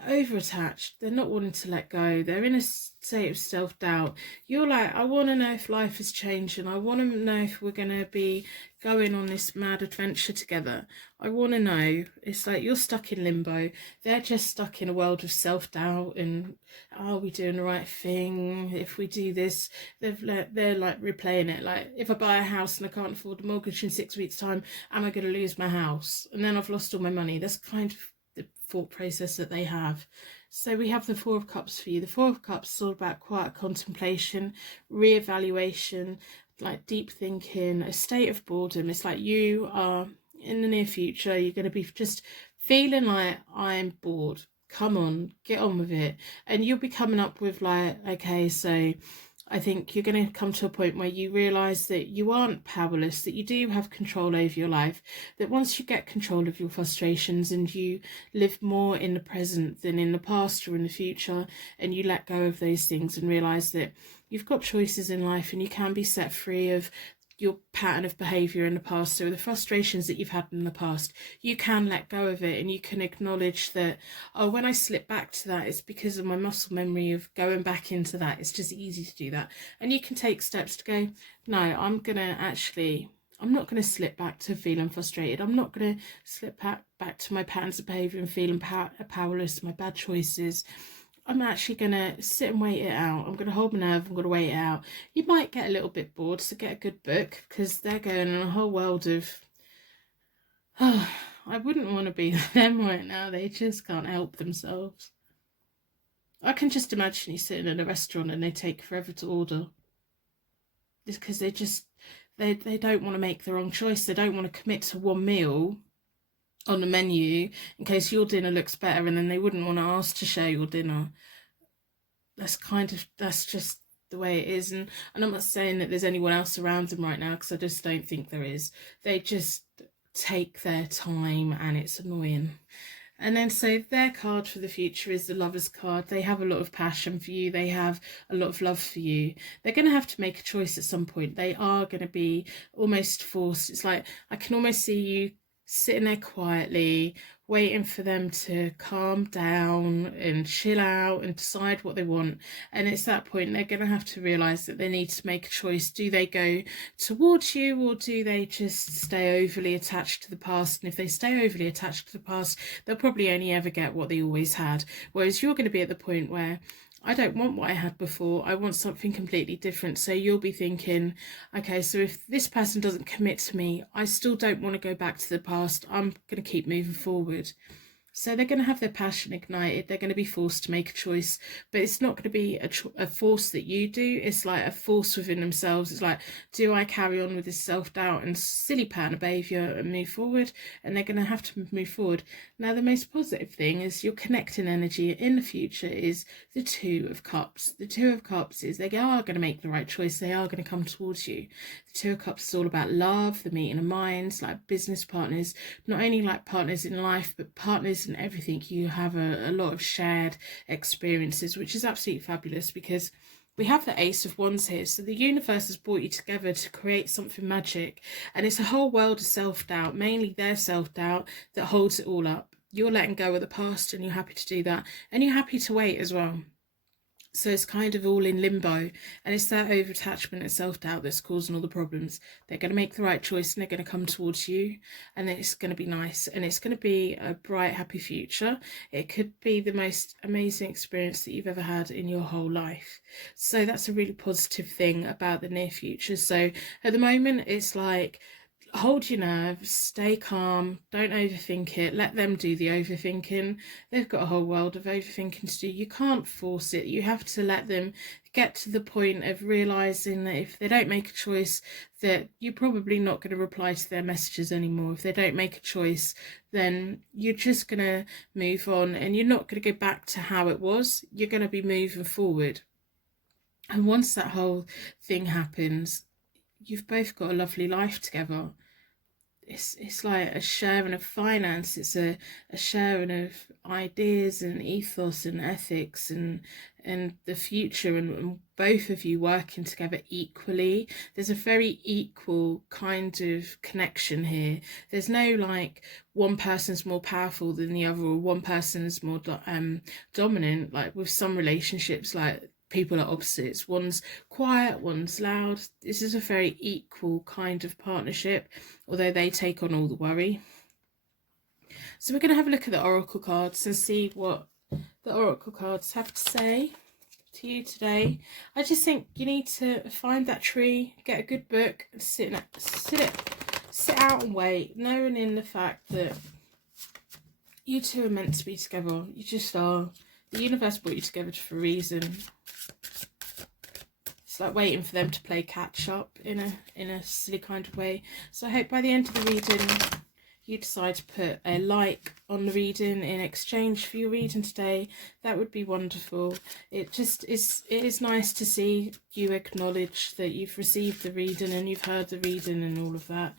over attached. They're not wanting to let go. They're in a state of self-doubt. You're like, I want to know if life has changed, and I want to know if we're going to be going on this mad adventure together. I want to know. It's like you're stuck in limbo. They're just stuck in a world of self-doubt and, are we doing the right thing? If we do this, they're like replaying it. Like, if I buy a house and I can't afford the mortgage in 6 weeks' time, am I going to lose my house? And then I've lost all my money. That's kind of the thought process that they have. So we have the Four of Cups for you. The Four of Cups is all about quiet contemplation, re-evaluation, like deep thinking, a state of boredom. It's like you are in the near future, you're going to be just feeling like, I'm bored, come on, get on with it. And you'll be coming up with like, okay, so I think you're going to come to a point where you realise that you aren't powerless, that you do have control over your life, that once you get control of your frustrations and you live more in the present than in the past or in the future, and you let go of those things and realise that you've got choices in life and you can be set free of your pattern of behaviour in the past. So the frustrations that you've had in the past, you can let go of it, and you can acknowledge that, oh, when I slip back to that, it's because of my muscle memory of going back into that. It's just easy to do that. And you can take steps to go, no, I'm not going to slip back to feeling frustrated. I'm not going to slip back to my patterns of behaviour and feeling powerless, my bad choices. I'm actually going to sit and wait it out. I'm going to hold my nerve. I'm going to wait it out. You might get a little bit bored, so get a good book, because they're going in a whole world of, oh, I wouldn't want to be them right now. They just can't help themselves. I can just imagine you sitting in a restaurant and they take forever to order. It's because they don't want to make the wrong choice. They don't want to commit to one meal on the menu in case your dinner looks better, and then they wouldn't want to ask to share your dinner. That's just the way it is. And I'm not saying that there's anyone else around them right now, because I just don't think there is. They just take their time and it's annoying. And then so their card for the future is the Lover's card. They have a lot of passion for you. They have a lot of love for you. They're going to have to make a choice at some point. They are going to be almost forced. It's like, I can almost see you sitting there quietly, waiting for them to calm down and chill out and decide what they want. And it's that point they're going to have to realise that they need to make a choice. Do they go towards you, or do they just stay overly attached to the past? And if they stay overly attached to the past, they'll probably only ever get what they always had. Whereas you're going to be at the point where, I don't want what I had before. I want something completely different. So you'll be thinking, okay, so if this person doesn't commit to me, I still don't want to go back to the past. I'm going to keep moving forward. So they're going to have their passion ignited. They're going to be forced to make a choice, but it's not going to be a force that you do. It's like a force within themselves. It's like, do I carry on with this self-doubt and silly pattern of behaviour and move forward? And they're going to have to move forward. Now, the most positive thing is your connecting energy in the future is the Two of Cups. The Two of Cups is they are going to make the right choice. They are going to come towards you. The Two of Cups is all about love, the meeting of minds, like business partners, not only like partners in life, but partners and everything. You have a lot of shared experiences, which is absolutely fabulous, because we have the Ace of Wands here. So the universe has brought you together to create something magic, and it's a whole world of self-doubt, mainly their self-doubt, that holds it all up. You're letting go of the past, and you're happy to do that, and you're happy to wait as well. So it's kind of all in limbo, and it's that over-attachment and self-doubt that's causing all the problems. They're going to make the right choice, and they're going to come towards you, and then it's going to be nice, and it's going to be a bright, happy future. It could be the most amazing experience that you've ever had in your whole life. So that's a really positive thing about the near future. So at the moment, it's like, hold your nerves, stay calm, don't overthink it, let them do the overthinking. They've got a whole world of overthinking to do. You can't force it. You have to let them get to the point of realising that if they don't make a choice, that you're probably not going to reply to their messages anymore. If they don't make a choice, then you're just going to move on, and you're not going to go back to how it was. You're going to be moving forward. And once that whole thing happens, you've both got a lovely life together. it's like a sharing of finance. It's a sharing of ideas and ethos and ethics and the future, and both of you working together equally. There's a very equal kind of connection here. There's no like one person's more powerful than the other, or one person's more dominant, like with some relationships, like people are opposites. One's quiet, one's loud. This is a very equal kind of partnership, although they take on all the worry. So we're going to have a look at the oracle cards and see what the oracle cards have to say to you today. I just think you need to find that tree, get a good book, and sit out and wait, knowing in the fact that you two are meant to be together. You just are. The universe brought you together for a reason. It's like waiting for them to play catch up in a silly kind of way. So I hope by the end of the reading you decide to put a like on the reading in exchange for your reading today. That would be wonderful. It is nice to see you acknowledge that you've received the reading and you've heard the reading and all of that.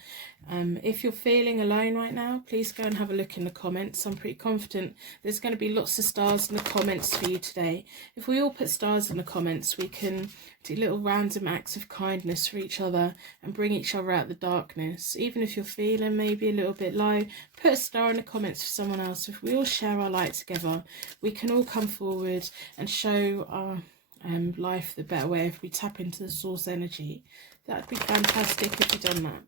If you're feeling alone right now, please go and have a look in the comments. I'm pretty confident there's going to be lots of stars in the comments for you today. If we all put stars in the comments, we can do little random acts of kindness for each other and bring each other out of the darkness. Even if you're feeling maybe a little bit low, put a star in the comments for someone else. If we all share our light together, we can all come forward and show our life the better way if we tap into the source energy. That'd be fantastic if you've done that.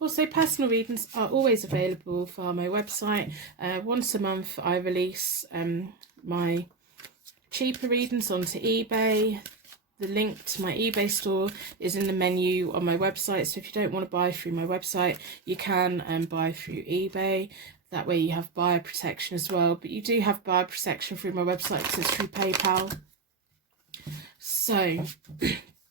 Also, personal readings are always available via my website. Once a month I release my cheaper readings onto eBay. The link to my eBay store is in the menu on my website, so if you don't want to buy through my website, you can buy through eBay. That way you have buyer protection as well, but you do have buyer protection through my website because it's through PayPal. So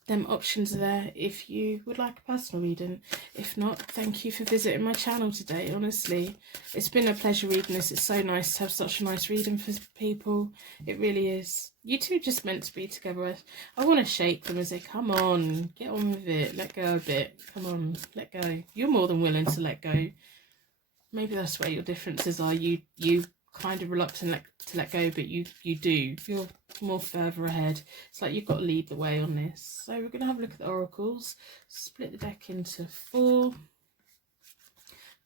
them options are there if you would like a personal reading. If not, thank you for visiting my channel today. Honestly, it's been a pleasure reading this. It's so nice to have such a nice reading for people. It really is. You two are just meant to be together. I want to shake them and say, come on, get on with it, let go a bit, come on, let go. You're more than willing to let go. Maybe that's where your differences are. You kind of reluctant to let go, but you do. You're more further ahead. It's like you've got to lead the way on this. So we're going to have a look at the oracles. Split the deck into 4.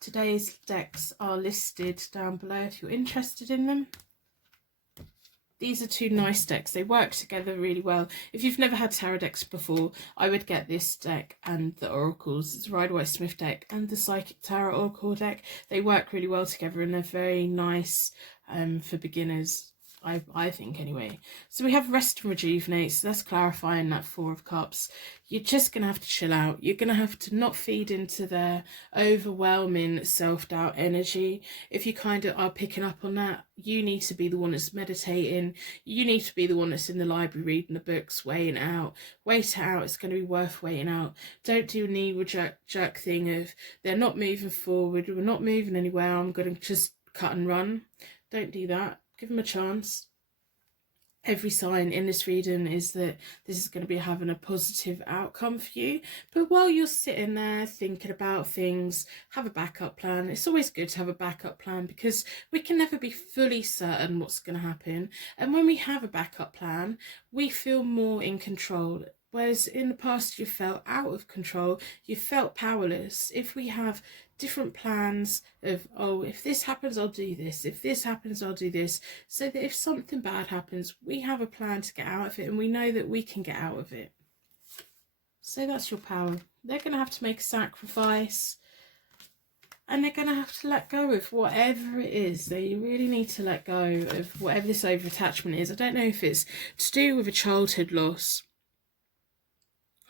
Today's decks are listed down below if you're interested in them. These are 2 nice decks. They work together really well. If you've never had tarot decks before, I would get this deck and the oracles. It's a Rider-Waite-Smith deck and the Psychic Tarot Oracle deck. They work really well together and they're very nice for beginners, I think anyway. So we have Rest and Rejuvenate. So that's clarifying that 4 of Cups. You're just going to have to chill out. You're going to have to not feed into their overwhelming self-doubt energy. If you kind of are picking up on that, you need to be the one that's meditating. You need to be the one that's in the library reading the books, weighing it out. Wait it out. It's going to be worth waiting out. Don't do a knee jerk thing of they're not moving forward. We're not moving anywhere. I'm going to just cut and run. Don't do that. Give them a chance. Every sign in this reading is that this is going to be having a positive outcome for you. But while you're sitting there thinking about things, have a backup plan. It's always good to have a backup plan because we can never be fully certain what's going to happen. And when we have a backup plan, we feel more in control. Whereas in the past you felt out of control, you felt powerless. If we have different plans of, oh, if this happens, I'll do this. If this happens, I'll do this. So that if something bad happens, we have a plan to get out of it and we know that we can get out of it. So that's your power. They're going to have to make a sacrifice and they're going to have to let go of whatever it is. They really need to let go of whatever this over-attachment is. I don't know if it's to do with a childhood loss.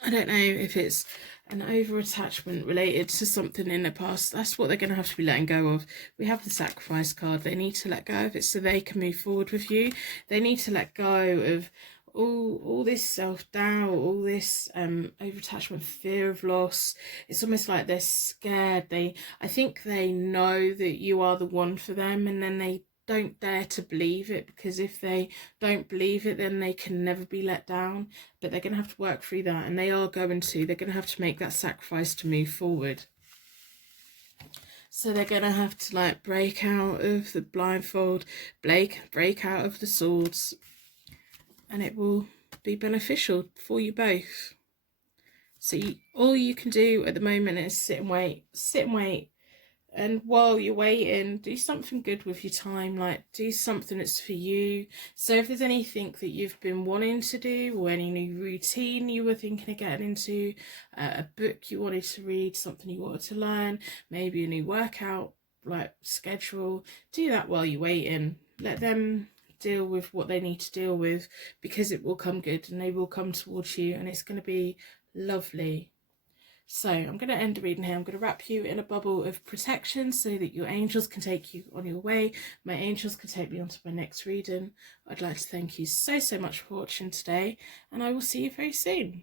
I don't know if it's an over-attachment related to something in the past. That's what they're going to have to be letting go of. We have the sacrifice card. They need to let go of it so they can move forward with you. They need to let go of all this self-doubt, all this over-attachment, fear of loss. It's almost like they're scared. I think they know that you are the one for them, and then they don't dare to believe it, because if they don't believe it, then they can never be let down. But they're going to have to work through that, and they are going to. They're going to have to make that sacrifice to move forward. So they're going to have to like break out of the blindfold, break out of the swords, and it will be beneficial for you both. So all you can do at the moment is sit and wait, and while you're waiting, do something good with your time, like do something that's for you. So if there's anything that you've been wanting to do, or any new routine you were thinking of getting into, a book you wanted to read, something you wanted to learn, maybe a new workout like schedule, do that while you're waiting. Let them deal with what they need to deal with, because it will come good and they will come towards you, and it's going to be lovely. So I'm going to end the reading here. I'm going to wrap you in a bubble of protection so that your angels can take you on your way. My angels can take me on to my next reading. I'd like to thank you so much for watching today, and I will see you very soon.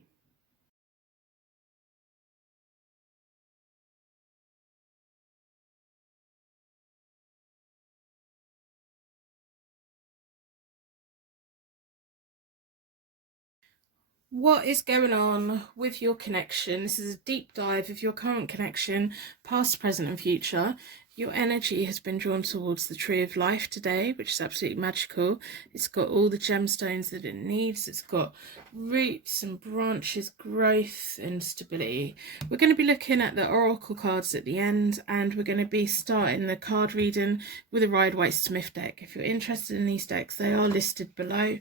What is going on with your connection? This is a deep dive of your current connection, past, present and future. Your energy has been drawn towards the Tree of Life today, which is absolutely magical. It's got all the gemstones that it needs. It's got roots and branches, growth and stability. We're going to be looking at the oracle cards at the end, and we're going to be starting the card reading with a Rider-Waite-Smith deck. If you're interested in these decks, they are listed below.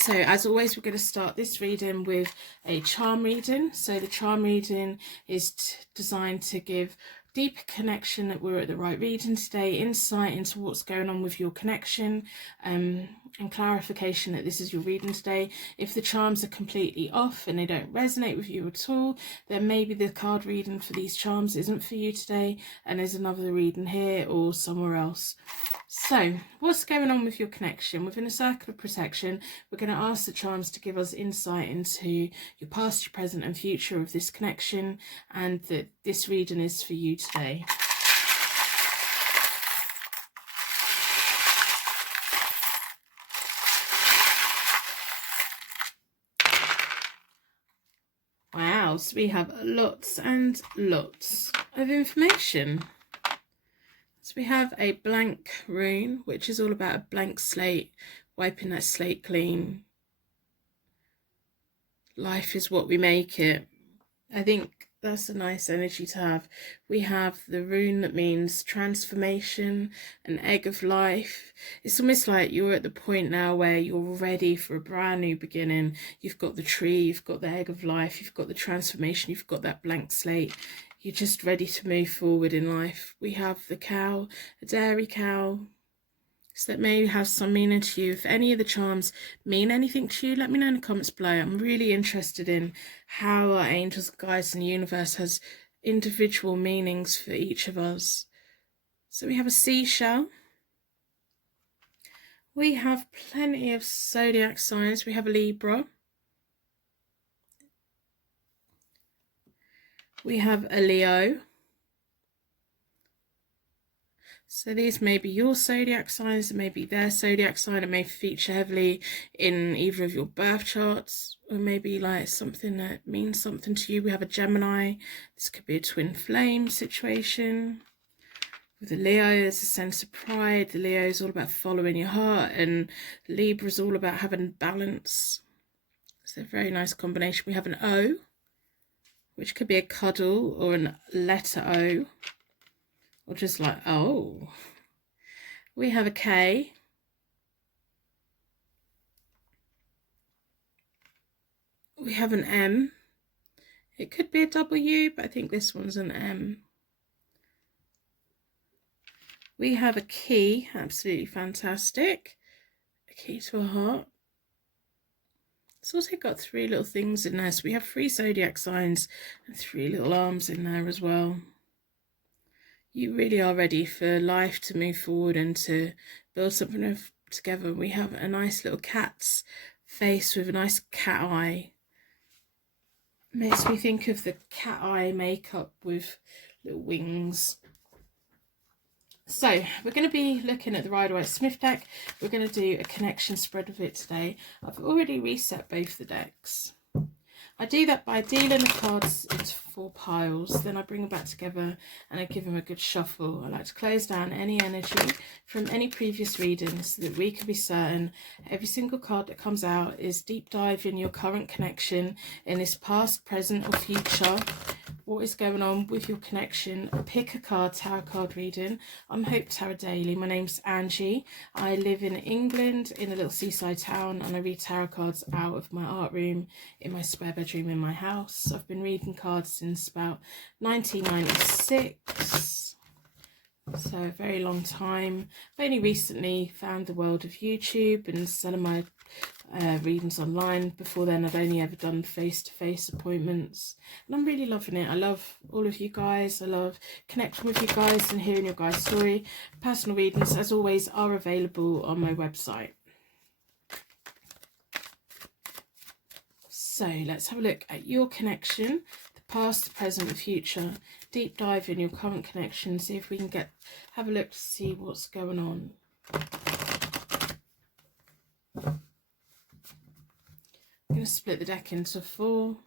So as always, we're going to start this reading with a charm reading. So the charm reading is designed to give deep connection that we're at the right reading today, insight into what's going on with your connection, and clarification that this is your reading today. If the charms are completely off and they don't resonate with you at all, then maybe the card reading for these charms isn't for you today, and there's another reading here or somewhere else. So what's going on with your connection? Within a circle of protection, we're going to ask the charms to give us insight into your past, your present and future of this connection, and that this reading is for you today. Wow, so we have lots and lots of information. So we have a blank rune, which is all about a blank slate, wiping that slate clean. Life is what we make it. I think that's a nice energy to have. We have the rune that means transformation, an egg of life. It's almost like you're at the point now where you're ready for a brand new beginning. You've got the tree, you've got the egg of life, you've got the transformation, you've got that blank slate. You're just ready to move forward in life. We have the cow, a dairy cow. So that may have some meaning to you. If any of the charms mean anything to you, let me know in the comments below. I'm really interested in how our angels, guides and the universe has individual meanings for each of us. So we have a seashell. We have plenty of zodiac signs. We have a Libra. We have a Leo. So these may be your zodiac signs, it may be their zodiac sign, it may feature heavily in either of your birth charts, or maybe like something that means something to you. We have a Gemini. This could be a twin flame situation. With the Leo, there's a sense of pride. The Leo is all about following your heart, and Libra is all about having balance. It's a very nice combination. We have an O, which could be a cuddle or a letter O, or just like, oh. We have a K. We have an M. It could be a W, but I think this one's an M. We have a key, absolutely fantastic. A key to a heart. It's also got 3 little things in there. So we have 3 zodiac signs and 3 little arms in there as well. You really are ready for life to move forward and to build something together. We have a nice little cat's face with a nice cat eye. Makes me think of the cat eye makeup with little wings. So we're going to be looking at the Rider-Waite-Smith deck. We're going to do a connection spread with it today. I've already reset both the decks. I do that by dealing the cards into 4 piles, then I bring them back together and I give them a good shuffle. I like to close down any energy from any previous readings so that we can be certain every single card that comes out is deep dive in your current connection in this past, present or future. What is going on with your connection? Pick a card, tarot card reading. I'm Hope Tarot Daily. My name's Angie. I live in England in a little seaside town, and I read tarot cards out of my art room in my spare bedroom in my house. I've been reading cards since about 1996, so a very long time. I've only recently found the world of YouTube and selling my readings online. Before then I'd only ever done face-to-face appointments, and I'm really loving it. I love all of you guys. I love connecting with you guys and hearing your guys' story. Personal readings, as always, are available on my website. So let's have a look at your connection, the past, the present, the future. Deep dive in your current connection, see if we can have a look to see what's going on. I'm going to split the deck into 4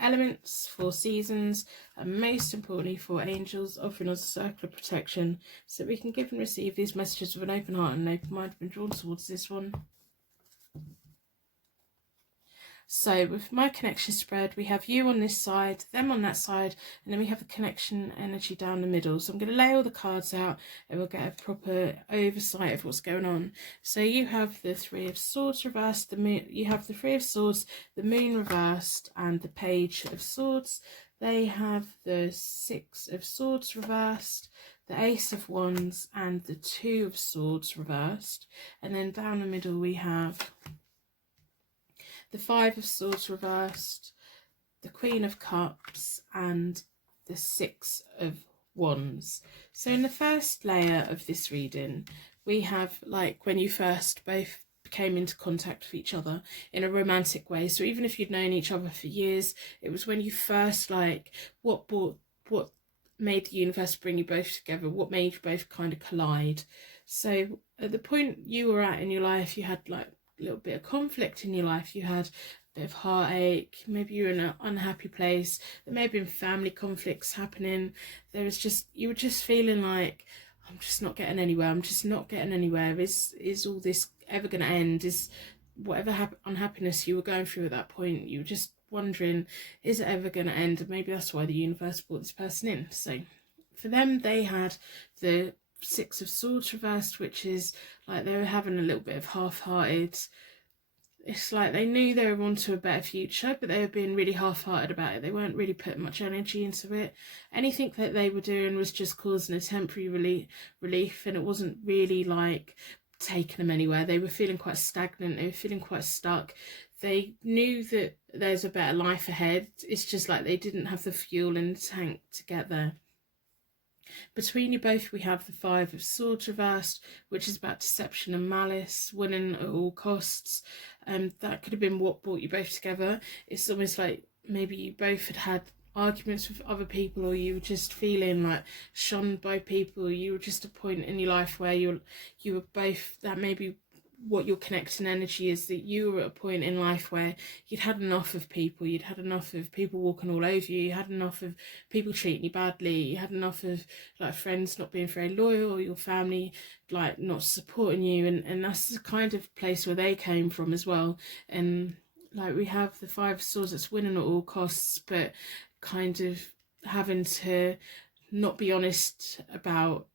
elements, 4 seasons, and most importantly 4 angels, offering us a circle of protection so that we can give and receive these messages with an open heart and an open mind. I've been drawn towards this one. So with my connection spread, we have you on this side, them on that side, and then we have the connection energy down the middle. So I'm going to lay all the cards out and we'll get a proper oversight of what's going on. So you have the 3 of Swords reversed, the moon, you have the 3 of Swords, the Moon reversed, and the Page of Swords. They have the 6 of Swords reversed, the Ace of Wands, and the 2 of Swords reversed. And then down the middle we have the 5 of Swords reversed, the Queen of Cups, and the 6 of Wands. So in the first layer of this reading, we have like when you first both came into contact with each other in a romantic way. So even if you'd known each other for years, it was when you first what made the universe bring you both together, what made you both kind of collide. So at the point you were at in your life, you had like little bit of conflict in your life, you had a bit of heartache, maybe you're in an unhappy place, there may have been family conflicts happening, there was just, you were just feeling like, I'm just not getting anywhere, I'm just not getting anywhere, is all this ever going to end? Is whatever unhappiness you were going through at that point, you were just wondering, is it ever going to end? And maybe that's why the universe brought this person in. So for them, they had the 6 of Swords reversed, which is like they were having a little bit of half-hearted, it's like they knew they were onto a better future, but they were being really half-hearted about it. They weren't really putting much energy into it. Anything that they were doing was just causing a temporary relief, and it wasn't really like taking them anywhere. They were feeling quite stagnant, they were feeling quite stuck. They knew that there's a better life ahead, it's just like they didn't have the fuel in the tank to get there. Between you both, we have the 5 of Swords reversed, which is about deception and malice, winning at all costs. That could have been what brought you both together. It's almost like maybe you both had arguments with other people, or you were just feeling like shunned by people. You were just at a point in your life where you were both, that maybe what your connecting energy is, that you were at a point in life where you'd had enough of people, you'd had enough of people walking all over you, you had enough of people treating you badly, you had enough of like friends not being very loyal, or your family like not supporting you, and that's the kind of place where they came from as well. And like we have the 5 of Swords, that's winning at all costs, but kind of having to not be honest about,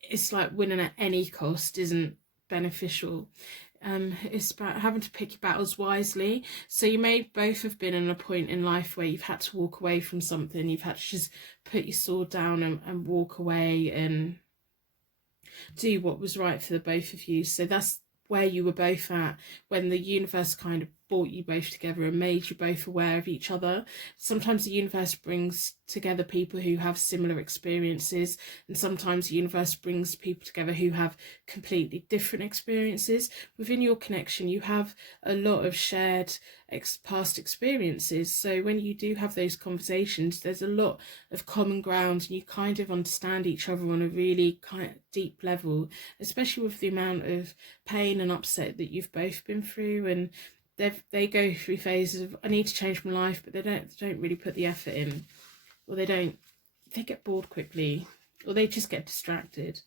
it's like winning at any cost isn't beneficial. It's about having to pick your battles wisely. So you may both have been in a point in life where you've had to walk away from something, you've had to just put your sword down and walk away and do what was right for the both of you. So that's where you were both at when the universe kind of brought you both together and made you both aware of each other. Sometimes the universe brings together people who have similar experiences, and sometimes the universe brings people together who have completely different experiences. Within your connection, you have a lot of shared past experiences, so when you do have those conversations, there's a lot of common ground, and you kind of understand each other on a really kind of deep level, especially with the amount of pain and upset that you've both been through. And they go through phases of, I need to change my life, but they don't really put the effort in, or they get bored quickly, or they just get distracted.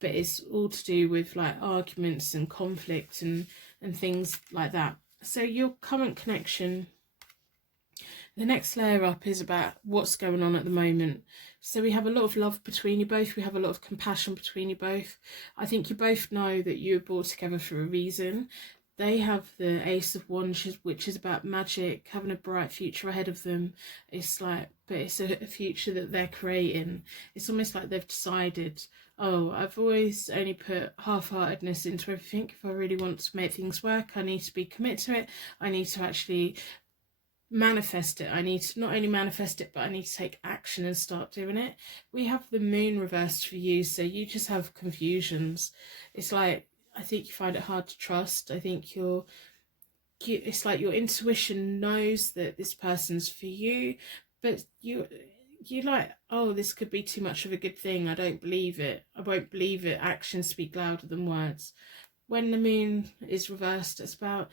But it's all to do with like arguments and conflict and things like that. So your current connection, the next layer up is about what's going on at the moment. So we have a lot of love between you both. We have a lot of compassion between you both. I think you both know that you were brought together for a reason. They have the Ace of Wands, which is about magic, having a bright future ahead of them. It's like, but it's a future that they're creating. It's almost like they've decided, oh, I've always only put half-heartedness into everything. If I really want to make things work, I need to be committed to it. I need to actually manifest it. I need to not only manifest it, but I need to take action and start doing it. We have the Moon reversed for you, so you just have confusions. It's like, I think you find it hard to trust. I think it's like your intuition knows that this person's for you, but you're like, oh, this could be too much of a good thing. I don't believe it. I won't believe it. Actions speak louder than words. When the Moon is reversed, it's about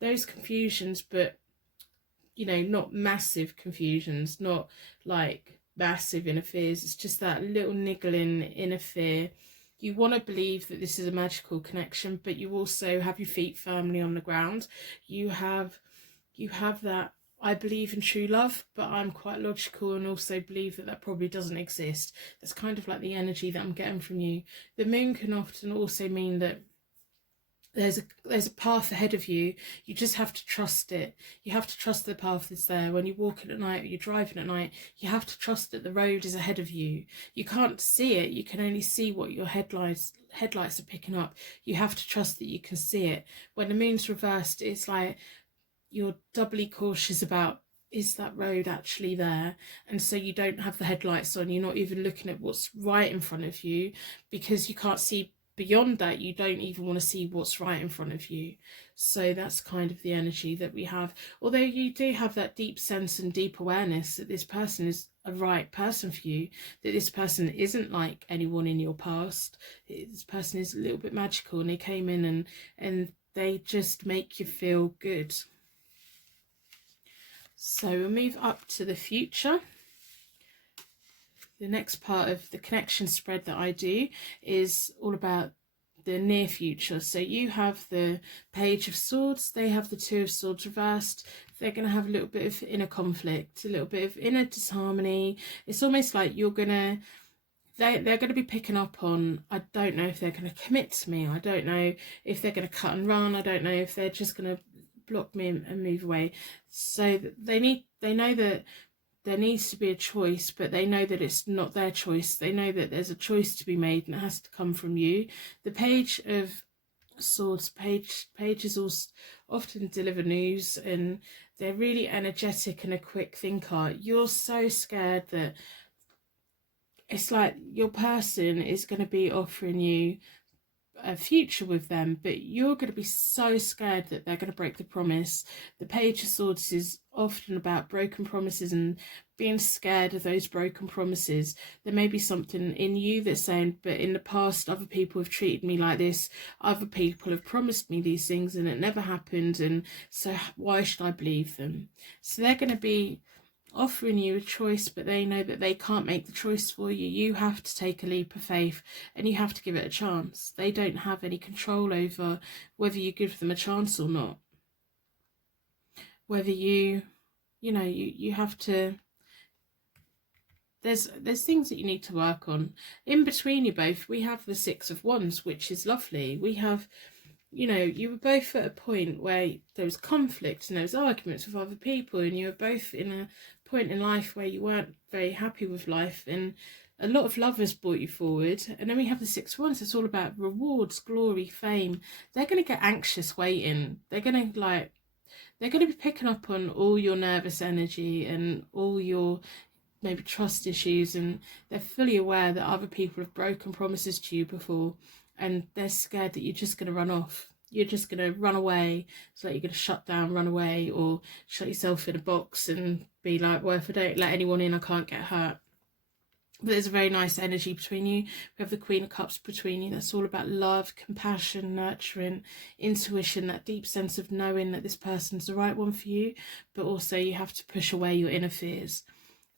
those confusions, but not massive confusions, not like massive inner fears. It's just that little niggling inner fear. You want to believe that this is a magical connection, but you also have your feet firmly on the ground. You have that, I believe in true love, but I'm quite logical and also believe that probably doesn't exist. That's kind of like the energy that I'm getting from you. The Moon can often also mean that there's a path ahead of you. You just have to trust it. You have to trust the path is there. When you're walking at night or you're driving at night, you have to trust that the road is ahead of you. You can't see it. You can only see what your headlights are picking up. You have to trust that you can see it. When the Moon's reversed, it's like you're doubly cautious about, is that road actually there? And so you don't have the headlights on. You're not even looking at what's right in front of you, because you can't see beyond that. You don't even want to see what's right in front of you. So that's kind of the energy that we have. Although you do have that deep sense and deep awareness that this person is a right person for you, that this person isn't like anyone in your past. This person is a little bit magical, and they came in and they just make you feel good. So we'll move up to the future. The next part of the connection spread that I do is all about the near future. So you have the Page of Swords, they have the Two of Swords reversed. They're going to have a little bit of inner conflict, a little bit of inner disharmony. It's almost like they're going to be picking up on, I don't know if they're going to commit to me. I don't know if they're going to cut and run. I don't know if they're just going to block me and move away. So they know that there needs to be a choice, but they know that it's not their choice. They know that there's a choice to be made, and it has to come from you. The Page of Swords, pages also often deliver news, and they're really energetic and a quick thinker. You're so scared that it's like your person is going to be offering you a future with them, but you're going to be so scared that they're going to break the promise. The Page of Swords is often about broken promises and being scared of those broken promises. There may be something in you that's saying, but in the past other people have treated me like this, other people have promised me these things and it never happened, and so why should I believe them? So they're going to be offering you a choice, but they know that they can't make the choice for you. You have to take a leap of faith and you have to give it a chance. They don't have any control over whether you give them a chance or not. Whether you have to, there's things that you need to work on. In between you both, we have the Six of Wands, which is lovely. We have, you were both at a point where there was conflict and there was arguments with other people, and you were both in a point in life where you weren't very happy with life, and a lot of love has brought you forward. And then we have the Six of Wands. It's all about rewards, glory, fame. They're going to get anxious waiting. They're going to be picking up on all your nervous energy and all your maybe trust issues, and they're fully aware that other people have broken promises to you before, and they're scared that you're just going to run off. You're just going to run away. So you're going to shut down, run away, or shut yourself in a box and be like, well, if I don't let anyone in, I can't get hurt. But there's a very nice energy between you. We have the Queen of Cups between you. That's all about love, compassion, nurturing, intuition, that deep sense of knowing that this person's the right one for you, but also you have to push away your inner fears.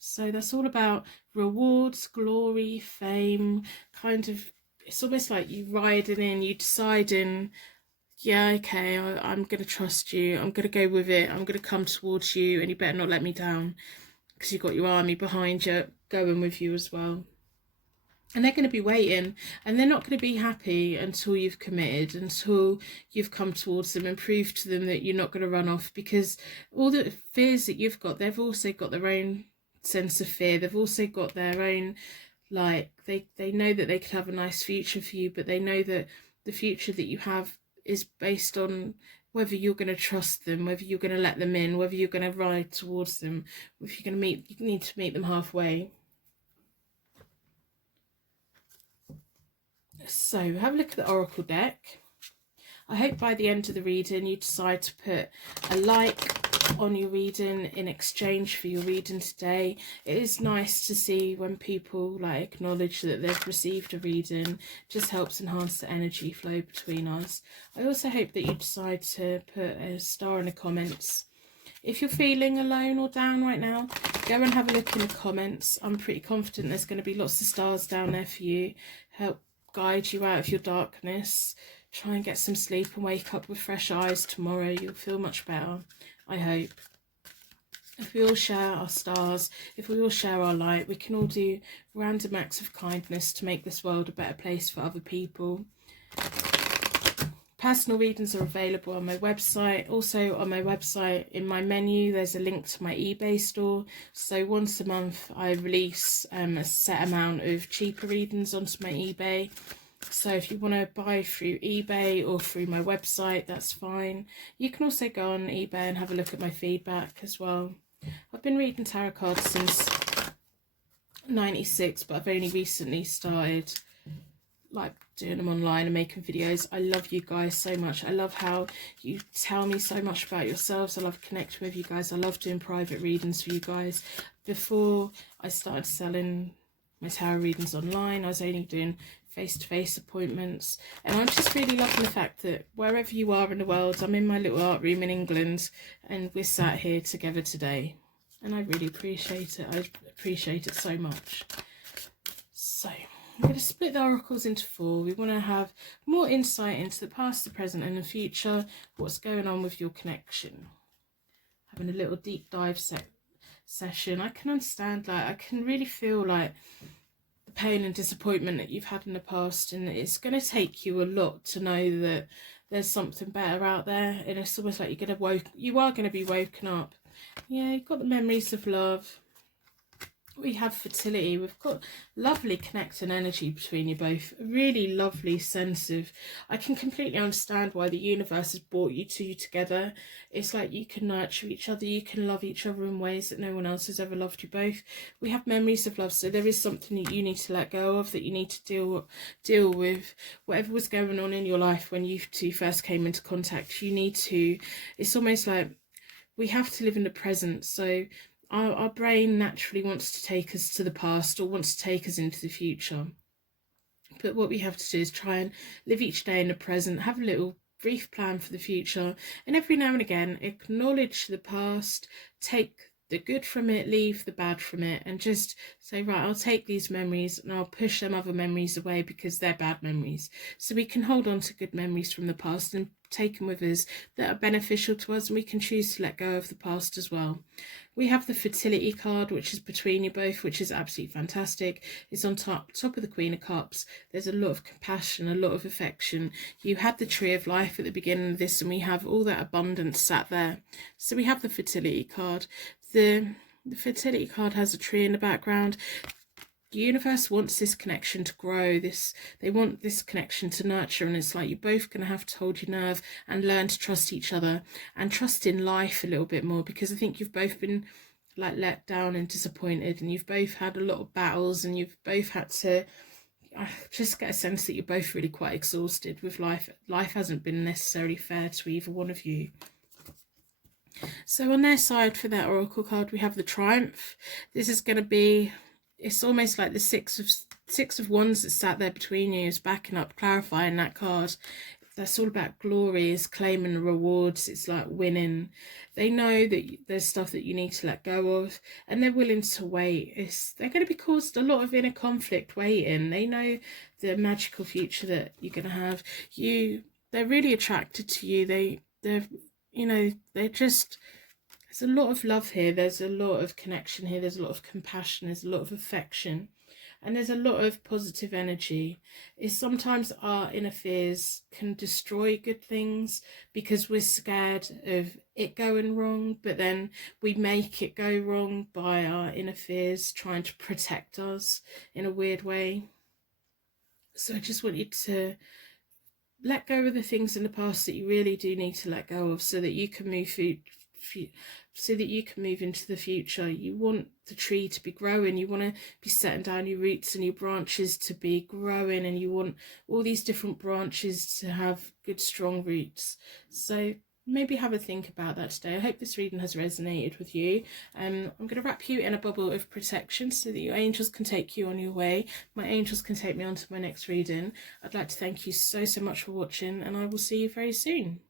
So that's all about rewards, glory, fame, kind of, it's almost like you riding in, you deciding, yeah, okay, I'm going to trust you. I'm going to go with it. I'm going to come towards you, and you better not let me down, because you've got your army behind you going with you as well. And they're going to be waiting, and they're not going to be happy until you've committed, until you've come towards them and proved to them that you're not going to run off, because all the fears that you've got, they've also got their own sense of fear. They've also got their own, like, they know that they could have a nice future for you, but they know that the future that you have is based on whether you're going to trust them, whether you're going to let them in, whether you're going to ride towards them, if you're going to you need to meet them halfway. So have a look at the Oracle deck. I hope by the end of the reading you decide to put a like on your reading in exchange for your reading today. It is nice to see when people like acknowledge that they've received a reading. It just helps enhance the energy flow between us. I also hope that you decide to put a star in the comments. If you're feeling alone or down right now, go and have a look in the comments. I'm pretty confident there's going to be lots of stars down there for you. Help guide you out of your darkness. Try and get some sleep and wake up with fresh eyes tomorrow. You'll feel much better, I hope. If we all share our stars, if we all share our light, we can all do random acts of kindness to make this world a better place for other people. Personal readings are available on my website. Also on my website, in my menu, there's a link to my eBay store. So once a month, I release a set amount of cheaper readings onto my eBay. So if you want to buy through eBay or through my website, that's fine. You can also go on eBay and have a look at my feedback as well. I've been reading tarot cards since '96, but I've only recently started like doing them online and making videos. I love you guys so much. I love how you tell me so much about yourselves. I love connecting with you guys. I love doing private readings for you guys. Before I started selling my tarot readings online, I was only doing face-to-face appointments, and I'm just really loving the fact that wherever you are in the world, I'm in my little art room in England and we're sat here together today, and I really appreciate it. I appreciate it so much. So I'm going to split the oracles into 4. We want to have more insight into the past, the present and the future, what's going on with your connection. Having a little deep dive session. I can understand, like, I can really feel like the pain and disappointment that you've had in the past, and it's going to take you a lot to know that there's something better out there, and it's almost like you are going to be woken up. Yeah, you've got the memories of love. We have fertility. We've got lovely connecting energy between you both. A really lovely sense of, I can completely understand why the universe has brought you two together. It's like you can nurture each other, you can love each other in ways that no one else has ever loved you both. We have memories of love, so there is something that you need to let go of, that you need to deal with. Whatever was going on in your life when you two first came into contact, you need to, it's almost like we have to live in the present. So our brain naturally wants to take us to the past or wants to take us into the future. But what we have to do is try and live each day in the present, have a little brief plan for the future, and every now and again acknowledge the past, take the good from it, leave the bad from it, and just say, right, I'll take these memories and I'll push them other memories away because they're bad memories. So we can hold on to good memories from the past and take them with us that are beneficial to us, and we can choose to let go of the past as well. We have the fertility card, which is between you both, which is absolutely fantastic. It's on top of the Queen of Cups. There's a lot of compassion, a lot of affection. You had the Tree of Life at the beginning of this, and we have all that abundance sat there. So we have the fertility card. The fertility card has a tree in the background. The universe wants this connection to grow. They want this connection to nurture, and it's like you're both going to have to hold your nerve and learn to trust each other and trust in life a little bit more, because I think you've both been like let down and disappointed, and you've both had a lot of battles, and you've both had to, I just get a sense that you're both really quite exhausted with life. Life hasn't been necessarily fair to either one of you. So on their side for that oracle card, we have the Triumph. This is going to be it's almost like the six of wands that sat there between you is backing up, clarifying that card. That's all about glory, is claiming the rewards. It's like winning. They know that there's stuff that you need to let go of, and they're willing to wait. They're going to be caused a lot of inner conflict waiting. They know the magical future that you're going to have. They're really attracted to you. They're just, there's a lot of love here. There's a lot of connection here. There's a lot of compassion. There's a lot of affection. And there's a lot of positive energy. Is sometimes our inner fears can destroy good things because we're scared of it going wrong, but then we make it go wrong by our inner fears trying to protect us in a weird way. So I just want you to let go of the things in the past that you really do need to let go of, so that you can move into the future. You want the tree to be growing, you want to be setting down your roots and your branches to be growing, and you want all these different branches to have good strong roots. So maybe have a think about that today. I hope this reading has resonated with you. I'm going to wrap you in a bubble of protection so that your angels can take you on your way. My angels can take me on to my next reading. I'd like to thank you so much for watching, and I will see you very soon.